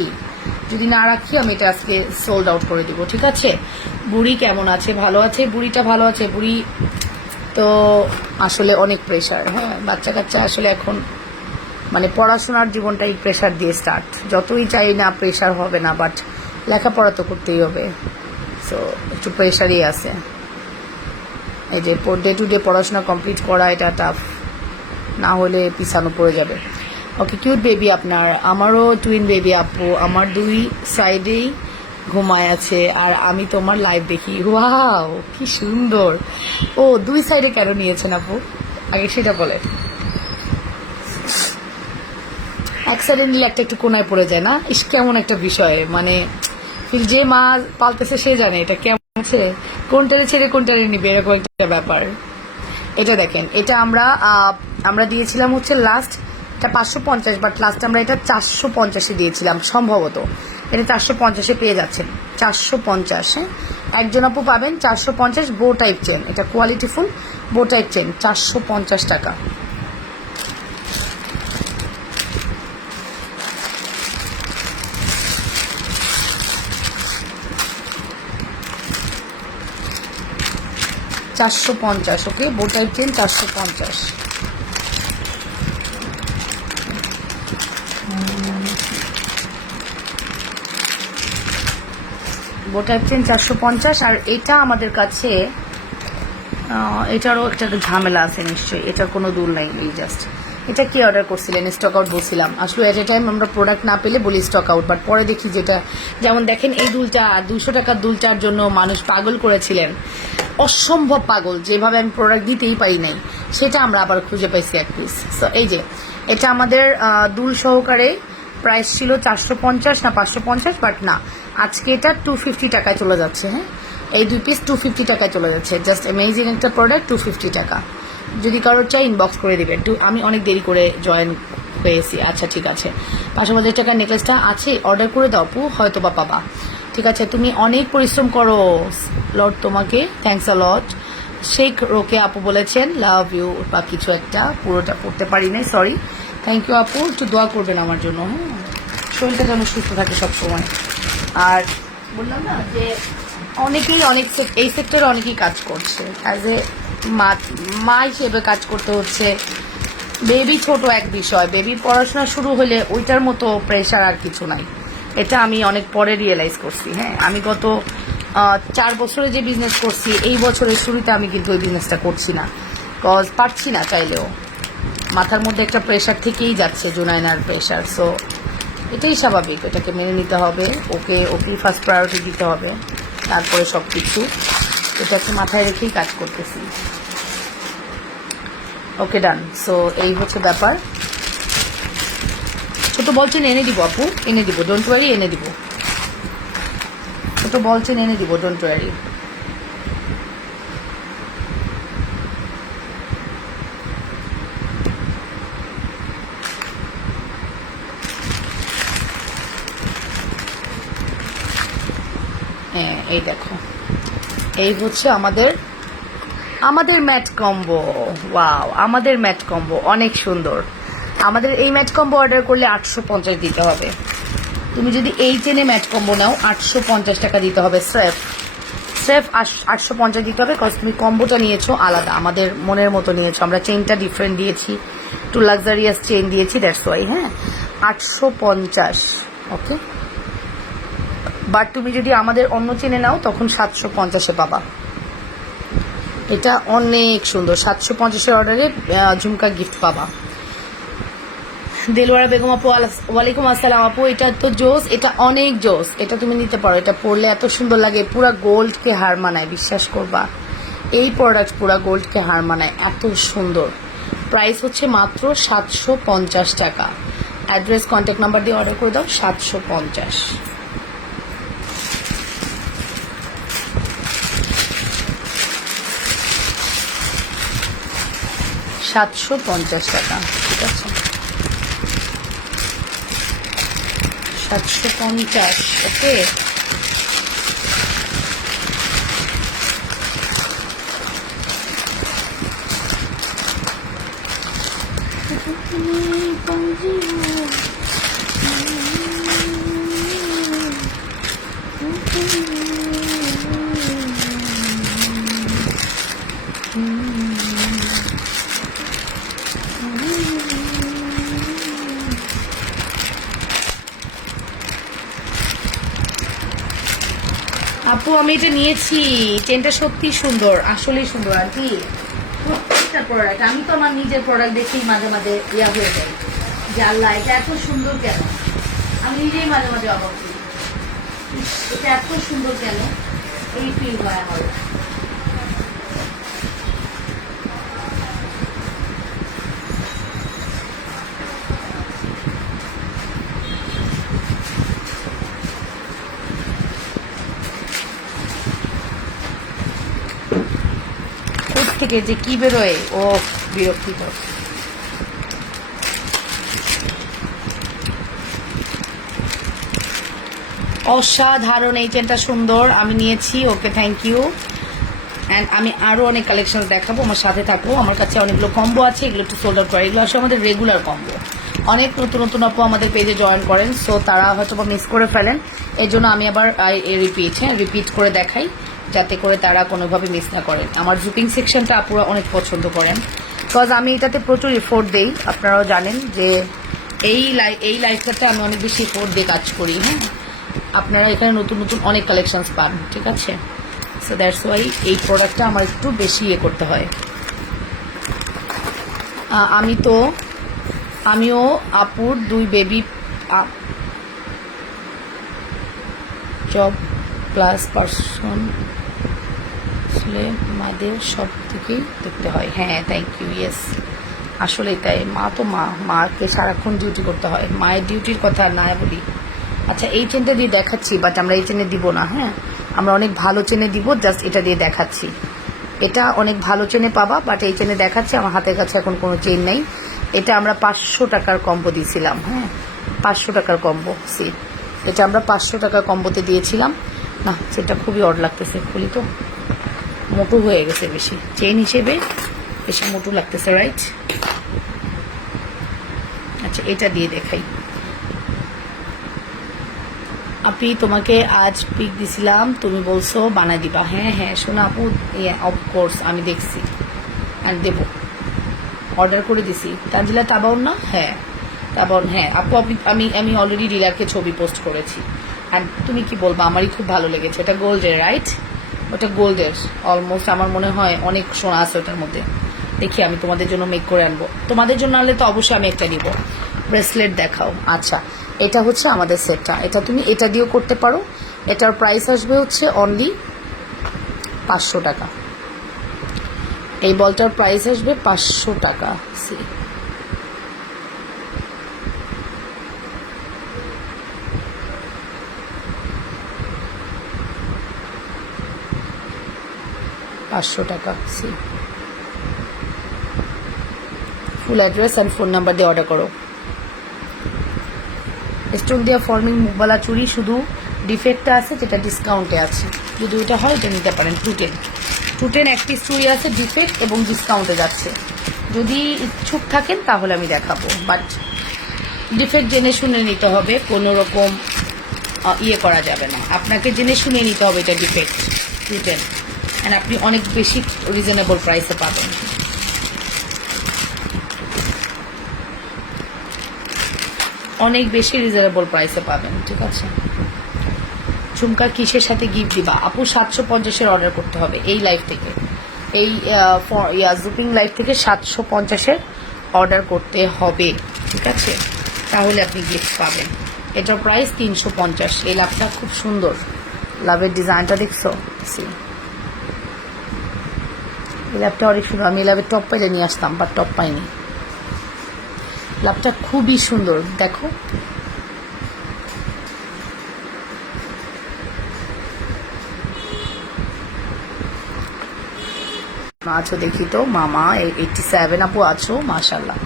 যদি না রাখি আমি এটা আজকে সোল্ড আউট করে দিব, ঠিক আছে? বুড়ি কেমন আছে? ভালো আছে, বুড়িটা ভালো আছে। বুড়ি তো আসলে অনেক প্রেশার, হ্যাঁ, বাচ্চা কাচ্চা আসলে এখন মানে পড়াশোনার জীবনটাই প্রেশার দিয়ে স্টার্ট। যতই চাই না প্রেশার হবে না, বাট লেখাপড়া তো করতেই হবে, সো একটু প্রেশারই আছে। এই যে ডে টু ডে পড়াশোনা কমপ্লিট করা, এটা টাফ, না হলে পিছানো পড়ে যাবে। ওকে, কিউট বেবি আপনার। আমারও টুইন বেবি আপু, আমার 2 সাইডেই ঘুমায় আছে, আর আমি তোমার লাইভ দেখি। ওয়াও, কি সুন্দর। ও, 2 সাইডে কেন নিয়েছেন আপু, আগে সেটা বলে। এক সাইডে নিলে একটা একটু কোনায় পড়ে যায় না? ইস, কেমন একটা বিষয়, মানে যে মা পালতেছে সে জানে এটা কেমন আছে, কোনটারে ছেড়ে কোনটারে নিবে, এরকম একটা ব্যাপার। এটা দেখেন, এটা আমরা দিয়েছিলাম হচ্ছে লাস্ট এটা 550, বাট লাস্ট আমরা এটা 450-এ দিয়েছিলাম সম্ভবত। এটা 450-এ পেয়ে যাচ্ছেন, 450। হ্যাঁ, একজন আপু পাবেন 450 বো টাইপ চেন, এটা কোয়ালিটিফুল বো টাইপ চেন, 450 টাকা। $450, ওকে, বো টাইপ চেন 450। বো টাইপ চেন 450। আর এটা আমাদের কাছে এটারও একটা ঝামেলা আছে নিশ্চয়ই, এটার কোনো দূর নাই। এই জাস্ট এটা কি অর্ডার করছিলেন? স্টক আউট বলছিলাম। আসলে এট এ টাইম আমরা প্রোডাক্ট না পেলে বলি স্টক আউট, বাট পরে দেখি যেটা, যেমন দেখেন এই দুলটা 200 টাকার দুলটার জন্য মানুষ পাগল করেছিলেন, অসম্ভব পাগল, যেভাবে আমি প্রোডাক্ট দিতেই পারি নাই, সেটা আমরা আবার খুঁজে পাইছি এক পিস। সো এই যে এটা আমাদের দুল সহকারে প্রাইস ছিল 450 না 550, বাট না, আজকে এটা 250 টাকায় চলে যাচ্ছে। হ্যাঁ, এই 2 পিস 250 টাকায় চলে যাচ্ছে। জাস্ট অ্যামেজিং একটা প্রোডাক্ট, 250 টাকা। যদি কারোর চাই ইনবক্স করে দিবেন। আমি অনেক দেরি করে জয়েন হয়েছি। আচ্ছা ঠিক আছে, 550 টাকার নেকলেসটা আছে, অর্ডার করে দাও আপু, হয়তো বা পাবা। ঠিক আছে, তুমি অনেক পরিশ্রম করো লর্ড, তোমাকে থ্যাংকস আ লট। শেখ রোকে আপু বলেছেন লাভ ইউ বা কিছু একটা, পুরোটা পড়তে পারি নাই, সরি। থ্যাংক ইউ আপু, একটু দোয়া করবেন আমার জন্য। হ্যাঁ, শরীরটা যেন সুস্থ থাকে সবসময়। আর বললাম না যে অনেকেই এই সেক্টরে অনেকেই কাজ করছে, অ্যাজ এ মা হিসেবে কাজ করতে হচ্ছে। বেবি ছোট এক বিষয়, বেবির পড়াশোনা শুরু হলে ওইটার মতো প্রেশার আর কিছু নাই। এটা আমি অনেক পরে রিয়েলাইজ করছি। হ্যাঁ, আমি গত 4 বছরে যে বিজনেস করছি, এই বছরের শুরুতে আমি কিন্তু ওই বিজনেসটা করছি না, কজ পারছি না চাইলেও। মাথার মধ্যে একটা প্রেশার থেকেই যাচ্ছে, জুনাইনার প্রেশার। সো এটাই স্বাভাবিক, এটাকে মেনে নিতে হবে। ওকেই ফার্স্ট প্রায়োরিটি দিতে হবে, তারপরে সব কিছু। এটাকে মাথায় রেখেই কাজ করতেছি। ওকে, ডান। সো এই হচ্ছে ব্যাপার। ছোট বলছেন এনে দিব আপু, এনে দিব, ডোন্ট ওয়ারি, এনে দিব। ছোট বলছেন এনে দিব, ডোন্ট ওয়ারি। হ্যাঁ, এই দেখো, এই হচ্ছে আমাদের ম্যাট কম্বো। ওয়াও, আমাদের ম্যাট কম্বো অনেক সুন্দর। আমাদের এই ম্যাট কম্বো অর্ডার করলে 850 দিতে হবে। তুমি যদি এই চেনে ম্যাট কম্বো নাও, 850 টাকা দিতে হবে। স্রেফ 850 দিতে হবে, কজ তুমি কম্বোটা নিয়েছো আলাদা, আমাদের মনের মতো নিয়েছো। আমরা চেনটা ডিফারেন্ট দিয়েছি, একটু লাক্সারিয়াস চেন দিয়েছি, দ্যাটস ওয়াই। হ্যাঁ, 850। ওকে, বাট তুমি যদি আমাদের অন্য চেনে নাও তখন 750-এ পাবা। এটা অনেক সুন্দর। 750-এর অর্ডারে ঝুমকা গিফট পাবা। দেলোয়ারা বেগম আপু, ওয়ালাইকুম আসসালাম আপু। এটা তো জোস, এটা অনেক জোস, এটা তুমি নিতে পারো। এটা পরলে এত সুন্দর লাগে, পুরা গোল্ডকে হার মানায়, বিশ্বাস করবা। এই প্রোডাক্ট পুরা গোল্ডকে হার মানায়, এত সুন্দর। প্রাইস হচ্ছে মাত্র 750 টাকা। অ্যাড্রেস, কন্ট্যাক্ট নাম্বার দিয়ে অর্ডার করে দাও। 750, 750 টাকা। ঠিক আছে, 750। ওকে, আপু আমি এটা নিয়েছি, চেনটা সত্যি সুন্দর, আসলেই সুন্দর। আর কি প্রত্যেকটা প্রোডাক্ট, আমি তো আমার নিজের প্রোডাক্ট দেখেই মাঝে মাঝে ইয়া হয়ে যাই যে আল্লাহ এটা এত সুন্দর কেন। আমি নিজেই মাঝে মাঝে অবাক করি, এটা এত সুন্দর কেন, এই ফিল হয় আমার। থেকে যে কি বেরোয়, ও বিরক্তিকর। অসাধারণ, এই চেনটা সুন্দর, আমি নিয়েছি। ওকে, থ্যাংক ইউ। অ্যান্ড আমি আরও অনেক কালেকশন দেখাবো, আমার সাথে থাকবো। আমার কাছে অনেকগুলো কম্বো আছে, এগুলো একটু সোল্ড আউট করে। এগুলো আসলে আমাদের রেগুলার কম্বো। অনেক নতুন নতুন আপু আমাদের পেজে জয়েন করেন, সো তারা হয়তো বা মিস করে ফেলেন। এই জন্য আমি আবার রিপিট করে দেখাই, যাতে করে তারা কোনোভাবে মিস না করেন। আমার জুপিং সেকশনটা আপুরা অনেক পছন্দ করেন, বিকজ আমি এটাতে প্রচুর এফোর্ট দেই। আপনারাও জানেন যে এই লাইফটাতে আমি অনেক বেশি এফোর্ট দিয়ে কাজ করি। হ্যাঁ, আপনারা এখানে নতুন নতুন অনেক কালেকশনস পান, ঠিক আছে। সো দ্যাটস ওয়াই এই প্রোডাক্টটা আমার একটু বেশি ইয়ে করতে হয়। আমিও আপুর 2 বেবি জব প্লাস পার্সন মাদের সব দিকেই দেখতে হয়। হ্যাঁ, থ্যাংক ইউ। ইয়েস, আসলে এটাই, মা তো মা, মাকে সারাক্ষণ ডিউটি করতে হয়, মায়ের ডিউটির কথা না বলি। আচ্ছা এই চেনটা দিয়ে দেখাচ্ছি, বাট আমরা এই চেনে দিব না, হ্যাঁ আমরা অনেক ভালো চেনে দিব, জাস্ট এটা দিয়ে দেখাচ্ছি। এটা অনেক ভালো চেনে পাবা, বাট এই চেনে দেখাচ্ছি, আমার হাতের কাছে এখন কোনো চেন নেই। এটা আমরা 500 টাকার কম্বো দিয়েছিলাম, হ্যাঁ 500 টাকার কম্বো, সি এটা আমরা 500 টাকার কম্বোতে দিয়েছিলাম। না সেটা খুবই অড লাগতেছে, খুলি তো, মোটু হয়ে গেছে বেশি, চেন হিসেবে বেশি মোটু লাগতেছে, রাইট? আচ্ছা এটা দিয়ে দেখাই। আপনি তোমাকে আজ পিক দিছিলাম, তুমি বলছো বানাই দিবা। হ্যাঁ হ্যাঁ শোনো আপু, অফকোর্স আমি দেখছি আর দেবো, অর্ডার করে দিছি। তানজিলা তাবাউন না? হ্যাঁ তাবাউন, হ্যাঁ আপু আমি আমি অলরেডি ডিলারকে ছবি পোস্ট করেছি। আর তুমি কি বলবো, আমারই খুব ভালো লেগেছে। এটা গোল্ডের, রাইট? ওটা গোল্ডের, অলমোস্ট আমার মনে হয় অনেক সোনা আছে ওটার মধ্যে। দেখি আমি তোমাদের জন্য মেক করে আনবো, তোমাদের জন্য আনলে তো অবশ্যই আমি একটা নিব। ব্রেসলেট দেখাও। আচ্ছা এটা হচ্ছে আমাদের সেটটা, এটা তুমি এটা দিয়েও করতে পারো। এটার প্রাইস আসবে হচ্ছে অনলি 500 টাকা। এই বলটার প্রাইস আসবে 500 টাকা। সি টাকা। সি full address and phone number দিয়ে অর্ডার করো। স্টোন দিয়া ফর্মিং মুখবালা চুড়ি, শুধু ডিফেক্টটা আছে যেটা ডিসকাউন্টে আছে, যদি ওইটা হয় এটা নিতে পারেন। 210 এক পিস চুড়ি আছে ডিফেক্ট এবং ডিসকাউন্টে যাচ্ছে, যদি ইচ্ছুক থাকেন তাহলে আমি দেখাবো, বাট ডিফেক্ট জেনে শুনে নিতে হবে, কোনো রকম ইয়ে করা যাবে না, আপনাকে জেনে শুনে নিতে হবে এটা ডিফেক্ট 210, অ্যান্ড আপনি অনেক বেশি রিজনেবল প্রাইসে পাবেন। অনেক বেশি রিজনেবল প্রাইসে পাবেন, ঠিক আছে? ঝুমকা কিসের সাথে গিফট দিবা? আপু 750-এর অর্ডার করতে হবে এই লাইভ থেকে, এই জুপিং লাইভ থেকে 750-এর অর্ডার করতে হবে, ঠিক আছে? তাহলে আপনি গিফট পাবেন। এটার প্রাইস 350। এই লাভটা খুব সুন্দর, লাভের ডিজাইনটা দেখছো? এই লাভটা অনেক সুন্দর, আমি এই লাভের টপ পাইলে নিয়ে আসতাম, বাট টপ পাইনি। লাভটা খুবই সুন্দর, দেখো আছো, দেখি তো মামা 87 আপু আছো, মাশাল্লাহ।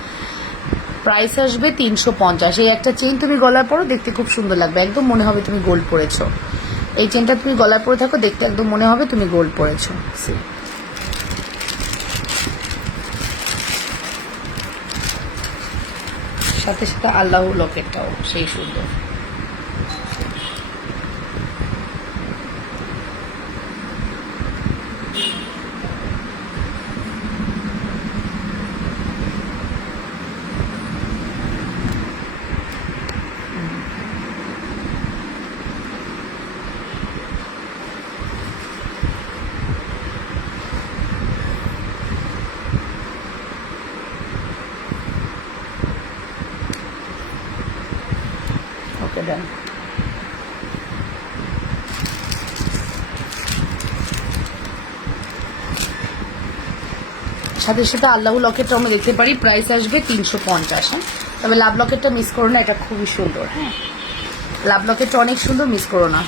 প্রাইস আসবে 350। এই একটা চেইন তুমি গলার পরও দেখতে খুব সুন্দর লাগবে, একদম মনে হবে তুমি গোল্ড পরেছো। এই চেনটা তুমি গলার পরে থাকো, দেখতে একদম মনে হবে তুমি গোল্ড পরেছো। সাথে সাথে আল্লাহ লকেটটাও সেই সুন্দর। ওকে ডান। সাথে সাথে আল্লাহ লকেটটা আমরা দেখতে পারি, প্রাইস আসবে 350। হ্যাঁ তবে লাভ লকেটটা মিস করো না, এটা খুবই সুন্দর। হ্যাঁ লাভ লকেটটা অনেক সুন্দর, মিস করো না।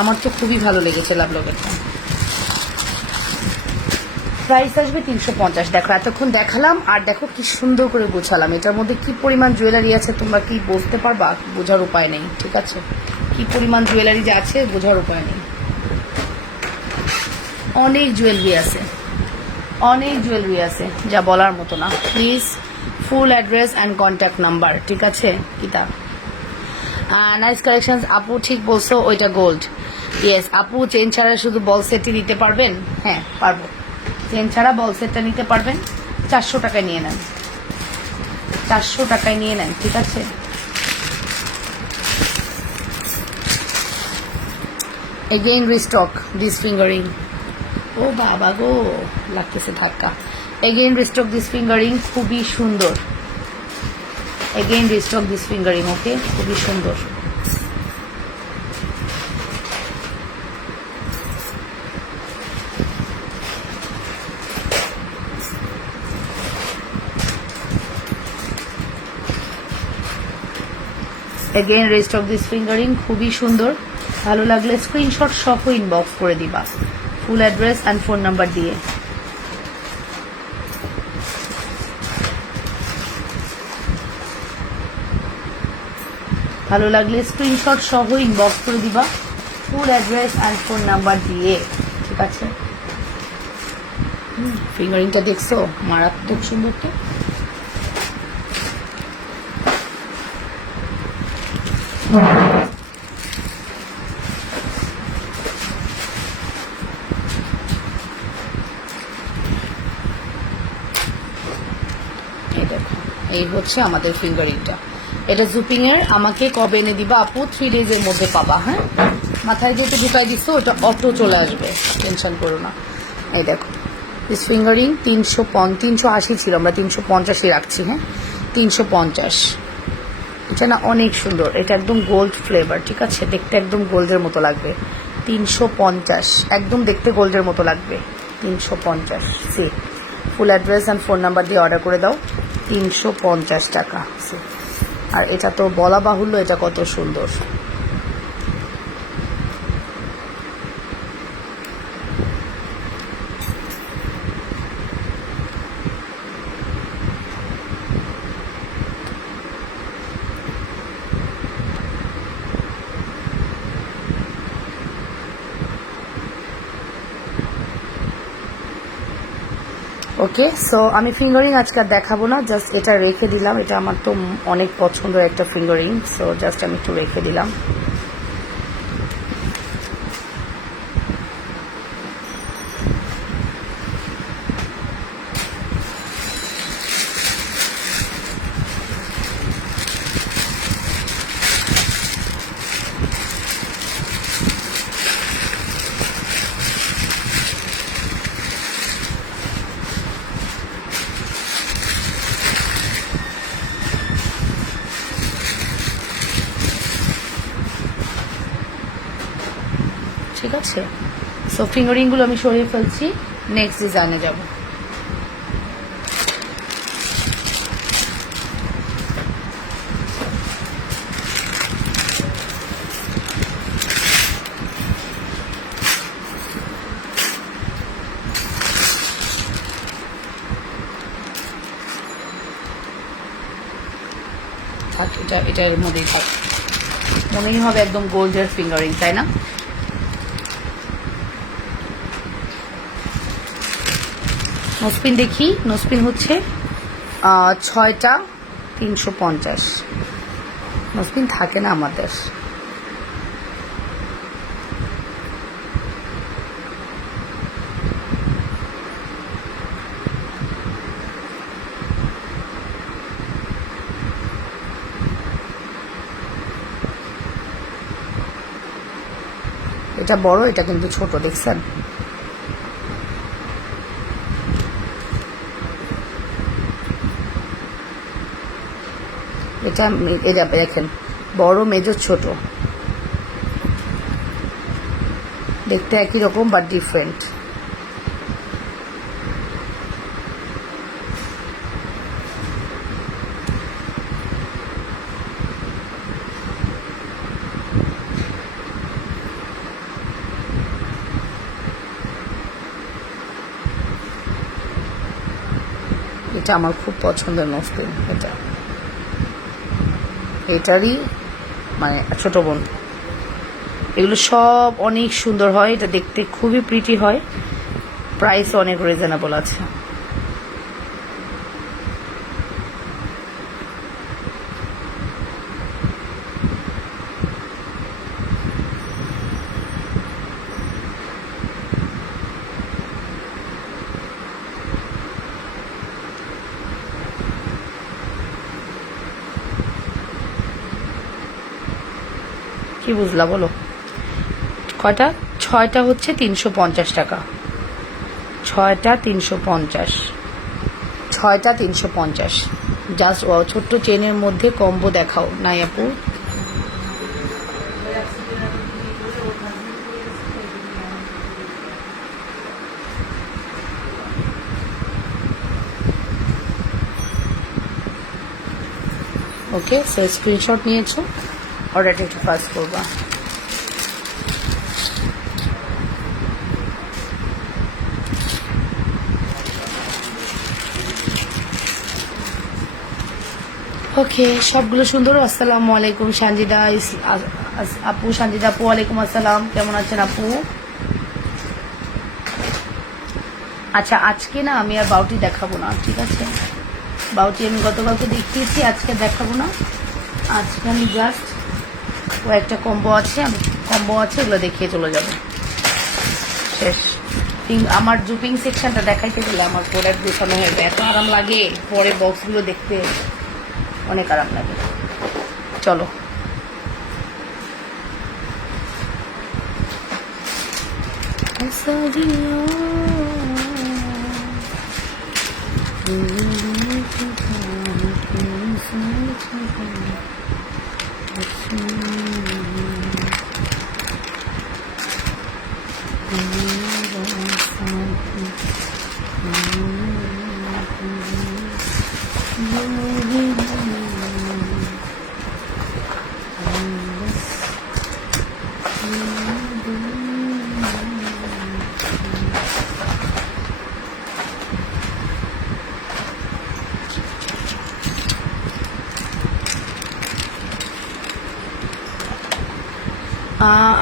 আমার তো খুবই ভালো লেগেছে লাভ লকেটটা। প্রাইস আসবে 350। দেখো এতক্ষণ দেখালাম, আর দেখো কি সুন্দর করে গোছালাম। এটার মধ্যে কি পরিমাণ জুয়েলারি আছে তোমরা কি বুঝতে পারবা? বোঝার উপায় নেই, ঠিক আছে? কি পরিমাণ জুয়েলারি যে আছে বোঝার উপায় নেই। অনেক জুয়েলারি আছে, অনেক জুয়েলারি আছে, যা বলার মতো না। Please full address and contact number, ঠিক আছে? কিতা নাইস কালেকশন আপু, ঠিক বলছো, ওইটা গোল্ড। ইয়েস আপু, চেন ছাড়া শুধু বল সেটই দিতে পারবেন? হ্যাঁ পারবো, চেন ছাড়া বল সেটটা নিতে পারবেন। 400 টাকায় নিয়ে নেন, 400 টাকায় নিয়ে নেন, ঠিক আছে? Again restock this finger ring. ও বাবা গো, লাগতেছে ধাক্কা। এগেইন রিস্টক দিস ফিঙ্গারিং, খুবই সুন্দর। এগেইন রিস্টক দিস ফিঙ্গারিং, ওকে, খুবই সুন্দর। Again rest of this fingering খুবই সুন্দর। ভালো লাগলে স্ক্রিনশট সহ ইনবক্স করে দিবা ফুল অ্যাড্রেস অ্যান্ড ফোন নাম্বার দিয়ে। ভালো লাগলে স্ক্রিনশট সহ ইনবক্স করে দিবা ফুল অ্যাড্রেস অ্যান্ড ফোন নাম্বার দিয়ে, ঠিক আছে? ফিঙ্গারিংটা দেখছো মারাত্মক সুন্দর তো। এই দেখো, এই হচ্ছে আমাদের ফিঙ্গারিংটা। এটা জুপিং এর। আমাকে কবে এনে দিবা আপু? 3 days এর মধ্যে পাবা। হ্যাঁ, মাথায় যেহেতু ঢুকাই দিচ্ছ ওটা অটো চলে আসবে, টেনশন করো না। এই দেখো দিস ফিঙ্গারিং 380 ছিল, আমরা 350 রাখছি। হ্যাঁ, 350। এটা না অনেক সুন্দর, এটা একদম গোল্ড ফ্লেভার, ঠিক আছে? দেখতে একদম গোল্ডের মতো লাগবে। 350, একদম দেখতে গোল্ডের মতো লাগবে। 350। সি full address and phone number দিয়ে অর্ডার করে দাও। 350 টাকা। সি, আর এটা তো বলা বাহুল্য এটা কত সুন্দর। ওকে, সো আমি ফিঙ্গারিং আজকে আর দেখাবো না, জাস্ট এটা রেখে দিলাম। এটা আমার তো অনেক পছন্দের একটা ফিঙ্গারিং, সো জাস্ট আমি একটু রেখে দিলাম। ঠিক আছে, সো ফিঙ্গারিংগুলো আমি সরিয়ে ফেলছি, নেক্সট ডিজাইনে যাব। থাক, এটার মধ্যেই থাক। মনেই হবে একদম গোল্ডের ফিঙ্গারিং, তাই না? নোসপিন দেখি। নোসপিন হচ্ছে 6টা 350। নোসপিন থাকে না আমাদের। এটা বড়, এটা কিন্তু ছোট, দেখছেন? এটা দেখেন, বড় মেজর ছোট, দেখতে একই রকম বাট ডিফারেন্ট। এটা আমার খুব পছন্দের নোসপিন। এটারই মানে ছোট বোন। এগুলো সব অনেক সুন্দর হয়, এটা দেখতে খুবই প্রিটি হয়, প্রাইস অনেক রিজনেবল আছে। কি বুঝলা বলো? কয়টা? 6টা হচ্ছে 350 টাকা। 6টা 350। 6টা 350। জাস্ট ছোট্ট চেনের মধ্যে কম্বো দেখাও নাই আপু? ওকে, সো স্ক্রিনশট নিয়েছো। অর্ডারটা একটু ফাস্ট করবা। ওকে, সবগুলো সুন্দর। আসসালামু আলাইকুম সঞ্জিদা আপু, সঞ্জিদা আপু ওয়ালাইকুম আসসালাম, কেমন আছেন আপু? আচ্ছা, আজকে না আমি আর বাউটি দেখাবো না, ঠিক আছে? বাউটি আমি গতকালকে দেখিয়েছি, আজকে দেখাবো না। আজকে আমি জাস্ট কয়েকটা কম্বো আছে, ওগুলো দেখিয়ে চলে যাব, শেষ। আমার জুপিং সেকশনটা দেখাইতে গেলে আমার প্রোডাক্ট গুছানো হয়ে যায়, এত আরাম লাগে, পরে বক্সগুলো দেখতে অনেক আরাম লাগে। চলো,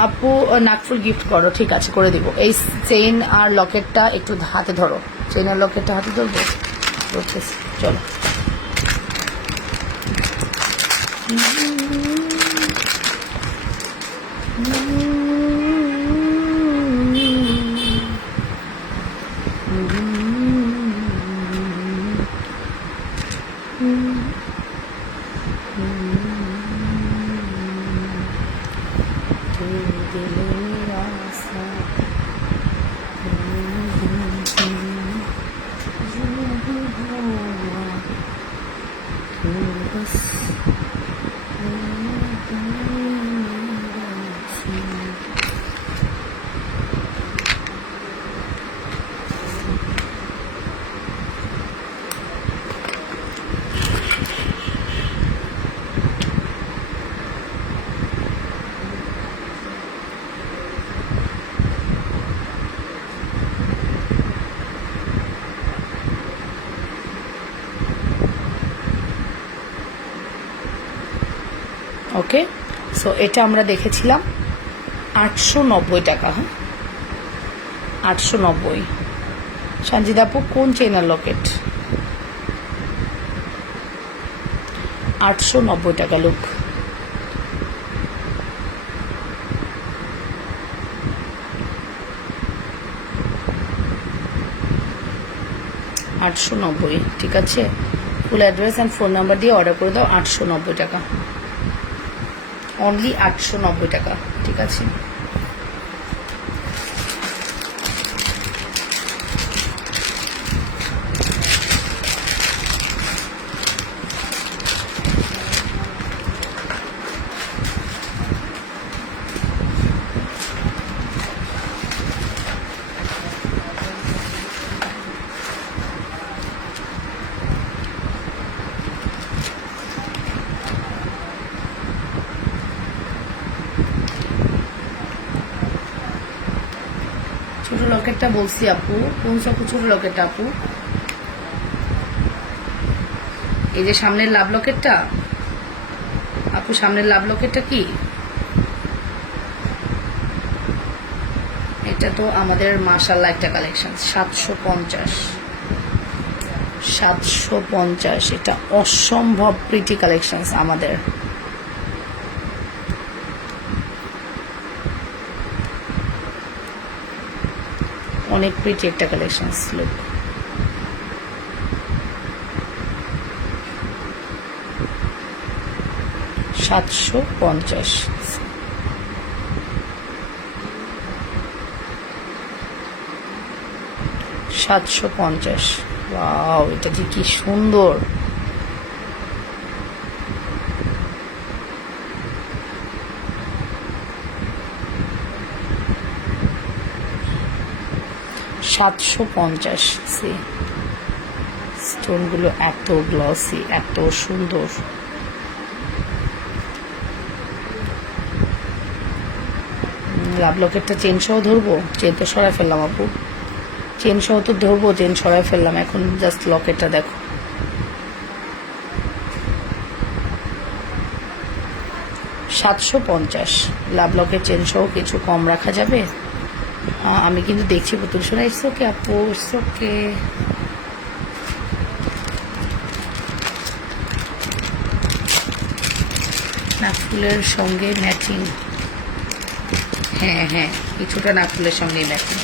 আপু নাকফুল গিফট করো, ঠিক আছে, করে দিব। এই চেইন আর লকেটটা একটু হাতে ধরো, চেইন আর লকেটটা হাতে ধরবো, চলো। ওকে, সো এটা আমরা দেখেছিলাম 890 টাকা। হ্যাঁ, 890। সঞ্জিদা আপু কোন চেইনার লকেট? 890 টাকা লুক। $890, ঠিক আছে। ফুল অ্যাড্রেস অ্যান্ড ফোন নাম্বার দিয়ে অর্ডার করে দাও। 890 টাকা, অনলি 890 টাকা, ঠিক আছে। ছোট লকেটটা বলছি আপু, কোন ছোট লকেটটা আপু? এই যে সামনের লাভ লকেটটা আপু, সামনের লাভ লকেটটা কি? এটা তো আমাদের মাশাআল্লাহ একটা কালেকশন, 750। এটা অসম্ভব প্রিটি কালেকশন আমাদের। অনেক প্রিটি একটা কালেকশন, লুক। $750। ওয়াও, এটা যে কি সুন্দর। $750। স্টোনগুলো এত গ্লসি, এত সুন্দর। লাভ লকেটটা চেন সহ ধরবো, চেন তো সরাই ফেললাম আপু, চেন সহ তো ধরবো, চেন সরাই ফেললাম, এখন জাস্ট লকেটটা দেখো। $750 লাভ লকেট চেন সহ কিছু কম রাখা যাবে? আমি কিন্তু দেখছি পুতুল সোনা, ইটস ওকে আপু, ইটস ওকে। নাকফুলের সঙ্গে ম্যাচিং, হ্যাঁ হ্যাঁ কিছুটা নাকফুলের সঙ্গে ম্যাচিং।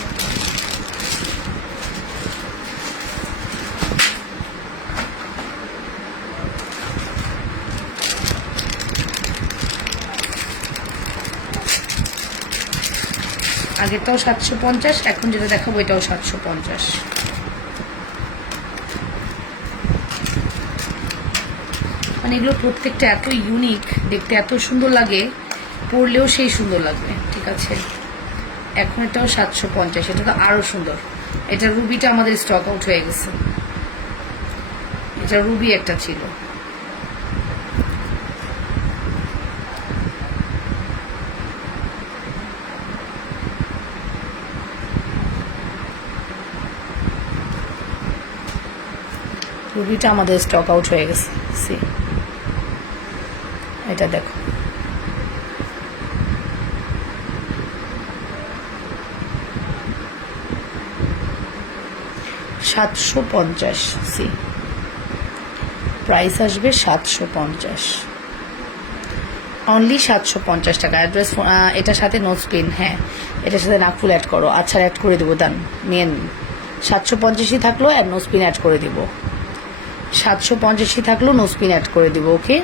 আগেরটাও 750, এখন যেটা দেখাবো এটাও 750। মানে এগুলো প্রত্যেকটা এত ইউনিক, দেখতে এত সুন্দর লাগে, পরলেও সেই সুন্দর লাগবে, ঠিক আছে। এখন এটাও 750, এটা তো আরো সুন্দর। এটা রুবিটা আমাদের স্টক আউট হয়ে গেছে, এটা রুবি একটা ছিল। রুবিটা আমাদের স্টক আউট হয়ে গেছে, সি এটা দেখো। $750, সি প্রাইস আসবে 750, অনলি 750 টাকা। অ্যাড্রেস এটার সাথে নোজ পিন, হ্যাঁ এটার সাথে নাকফুল অ্যাড করো, আচ্ছা অ্যাড করে দেবো, দান মেন 750ই থাকলো, আর নোজ পিন অ্যাড করে দিব। 750ই থাকলো, নোজ পিন অ্যাড করে দিব, ওকে।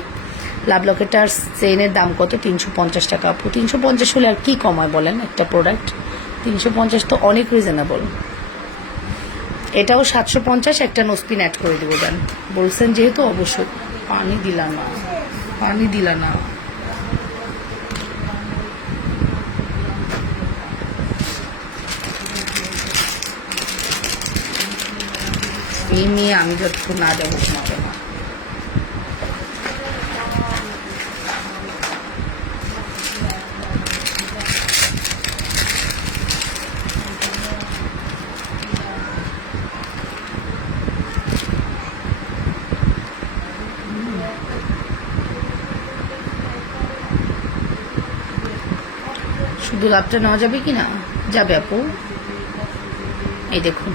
লাভ লকেটার চেইনের দাম কত? 350 টাকা আপু। 350 হলে আর কি কমায় বলেন একটা প্রোডাক্ট? 350 তো অনেক রিজনেবল। এটাও 750, একটা নোজপিন অ্যাড করে দিব, দেন বলছেন যেহেতু অবশ্যই। পানি দিলা না, পানি দিলা না। এই মেয়ে আমি যতক্ষণ না যাবো তোমাকে না। শুধু লাভটা নেওয়া যাবে কি না? যাবে আপু, এই দেখুন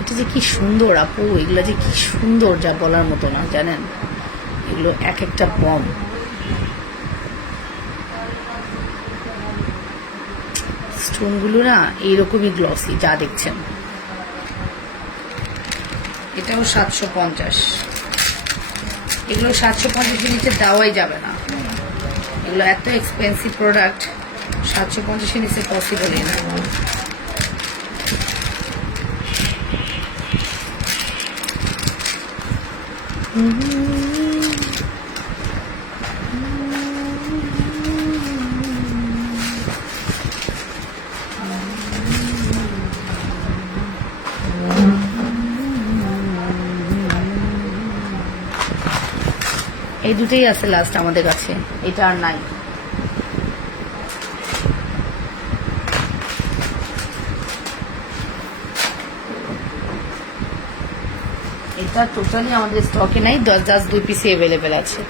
এটা যে কি সুন্দর আপু, এগুলো যে কি সুন্দর যা বলার মতো না, জানেন এগুলো এক একটা বম। স্টোনগুলো না এইরকমই গ্লসি যা দেখছেন। এটাও 750, এগুলো 750 নিচে দেওয়াই যাবে না, এগুলো এত এক্সপেন্সিভ প্রোডাক্ট, 750 নিচে পসিবলই না। এই দুটোই আছে লাস্ট আমাদের কাছে, এটা আর নাই। এটা টোটালি আমাদের স্টকে নাই, 2 পিসে অ্যাভেলেবেল আছে।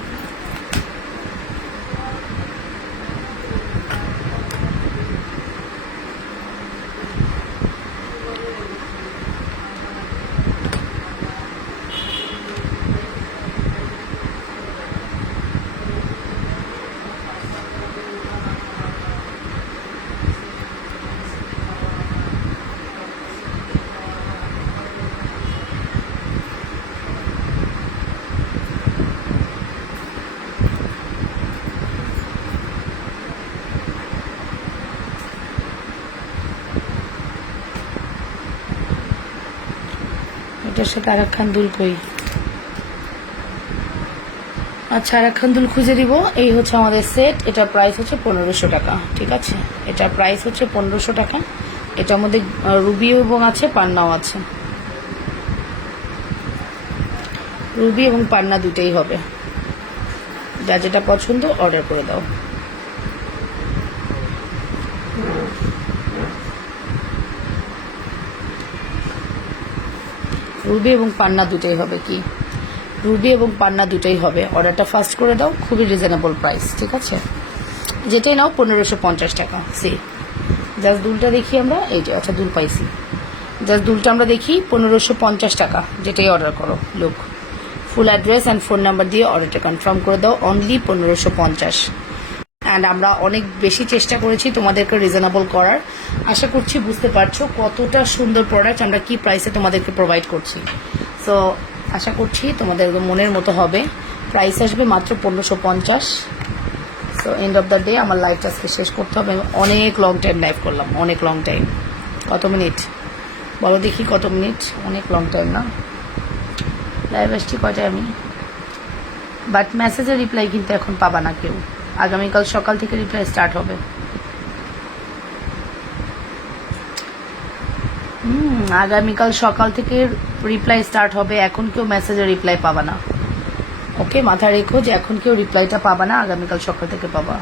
এটার সাথে আরাকখান দুল কই? আচ্ছা আরাকখান দুল খুঁজে দিব। এই হচ্ছে আমাদের সেট, এটার প্রাইস হচ্ছে 1500 টাকা, ঠিক আছে। এটার প্রাইস হচ্ছে 1500 টাকা। এটার মধ্যে রুবি এবং আছে, পান্নাও আছে, রুবি এবং পান্না দুটেই হবে। যা যেটা পছন্দ অর্ডার করে দাও। রুবি এবং পান্না দুটোই হবে কি? রুবি এবং পান্না দুটোই হবে। অর্ডারটা ফার্স্ট করে দাও, খুবই রিজনেবল প্রাইস, ঠিক আছে? যেটাই নাও 1550 টাকা। সি জাস্ট দুলটা দেখি আমরা, এই যে আচ্ছা দুল পাইছি, জাস্ট দুলটা আমরা দেখি 1550 টাকা, যেটাই অর্ডার করো। Look, full address and phone number দিয়ে অর্ডারটা কনফার্ম করে দাও, অনলি 1550। অ্যান্ড আমরা অনেক বেশি চেষ্টা করেছি তোমাদেরকে রিজনেবল করার। আশা করছি বুঝতে পারছো কতটা সুন্দর প্রোডাক্ট আমরা কি প্রাইসে তোমাদেরকে প্রোভাইড করছি। সো আশা করছি তোমাদের মনের মতো হবে। প্রাইস আসবে মাত্র 1550। So end of the day আমার লাইভটা আজকে শেষ করতে হবে। আমি অনেক লং টাইম লাইভ করলাম, অনেক লং টাইম। কত মিনিট বলো দেখি, কত মিনিট? অনেক লং টাইম না? লাইভ আসছি কয়টায় আমি? বাট মেসেজের রিপ্লাই কিন্তু এখন পাবা না কেউ। আগামীকাল সকাল থেকে রিপ্লাই স্টার্ট হবে। আগামীকাল সকাল থেকে রিপ্লাই স্টার্ট হবে। এখন কেউ মেসেজের রিপ্লাই পাবা না, ওকে? মাথায় রেখো যে এখন কেউ রিপ্লাইটা পাবা না, আগামীকাল সকাল থেকে পাবা।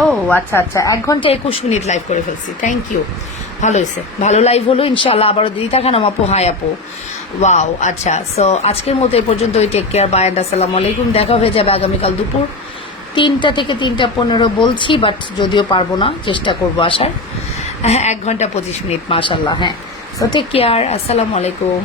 ও আচ্ছা আচ্ছা, 1 ঘন্টা 21 মিনিট লাইভ করে ফেলছি। থ্যাংক ইউ, ভালো হয়েছে, ভালো লাইভ হলো। ইনশাল্লাহ আবারও দিদি থাকেন আপু। হাই আপু, ওয়াও। আচ্ছা, সো আজকের মতো এই পর্যন্ত। টেক কেয়ার, বাই অ্যান্ড আসসালামু আলাইকুম। দেখা হয়ে যাবে আগামীকাল দুপুর 3টা থেকে 3টা 15 বলছি, বাট যদিও পারবো না, চেষ্টা করবো আসার। হ্যাঁ, 1 ঘন্টা 25 মিনিট, মাশাল্লাহ। হ্যাঁ, সো টেক কেয়ার, আসসালামু আলাইকুম।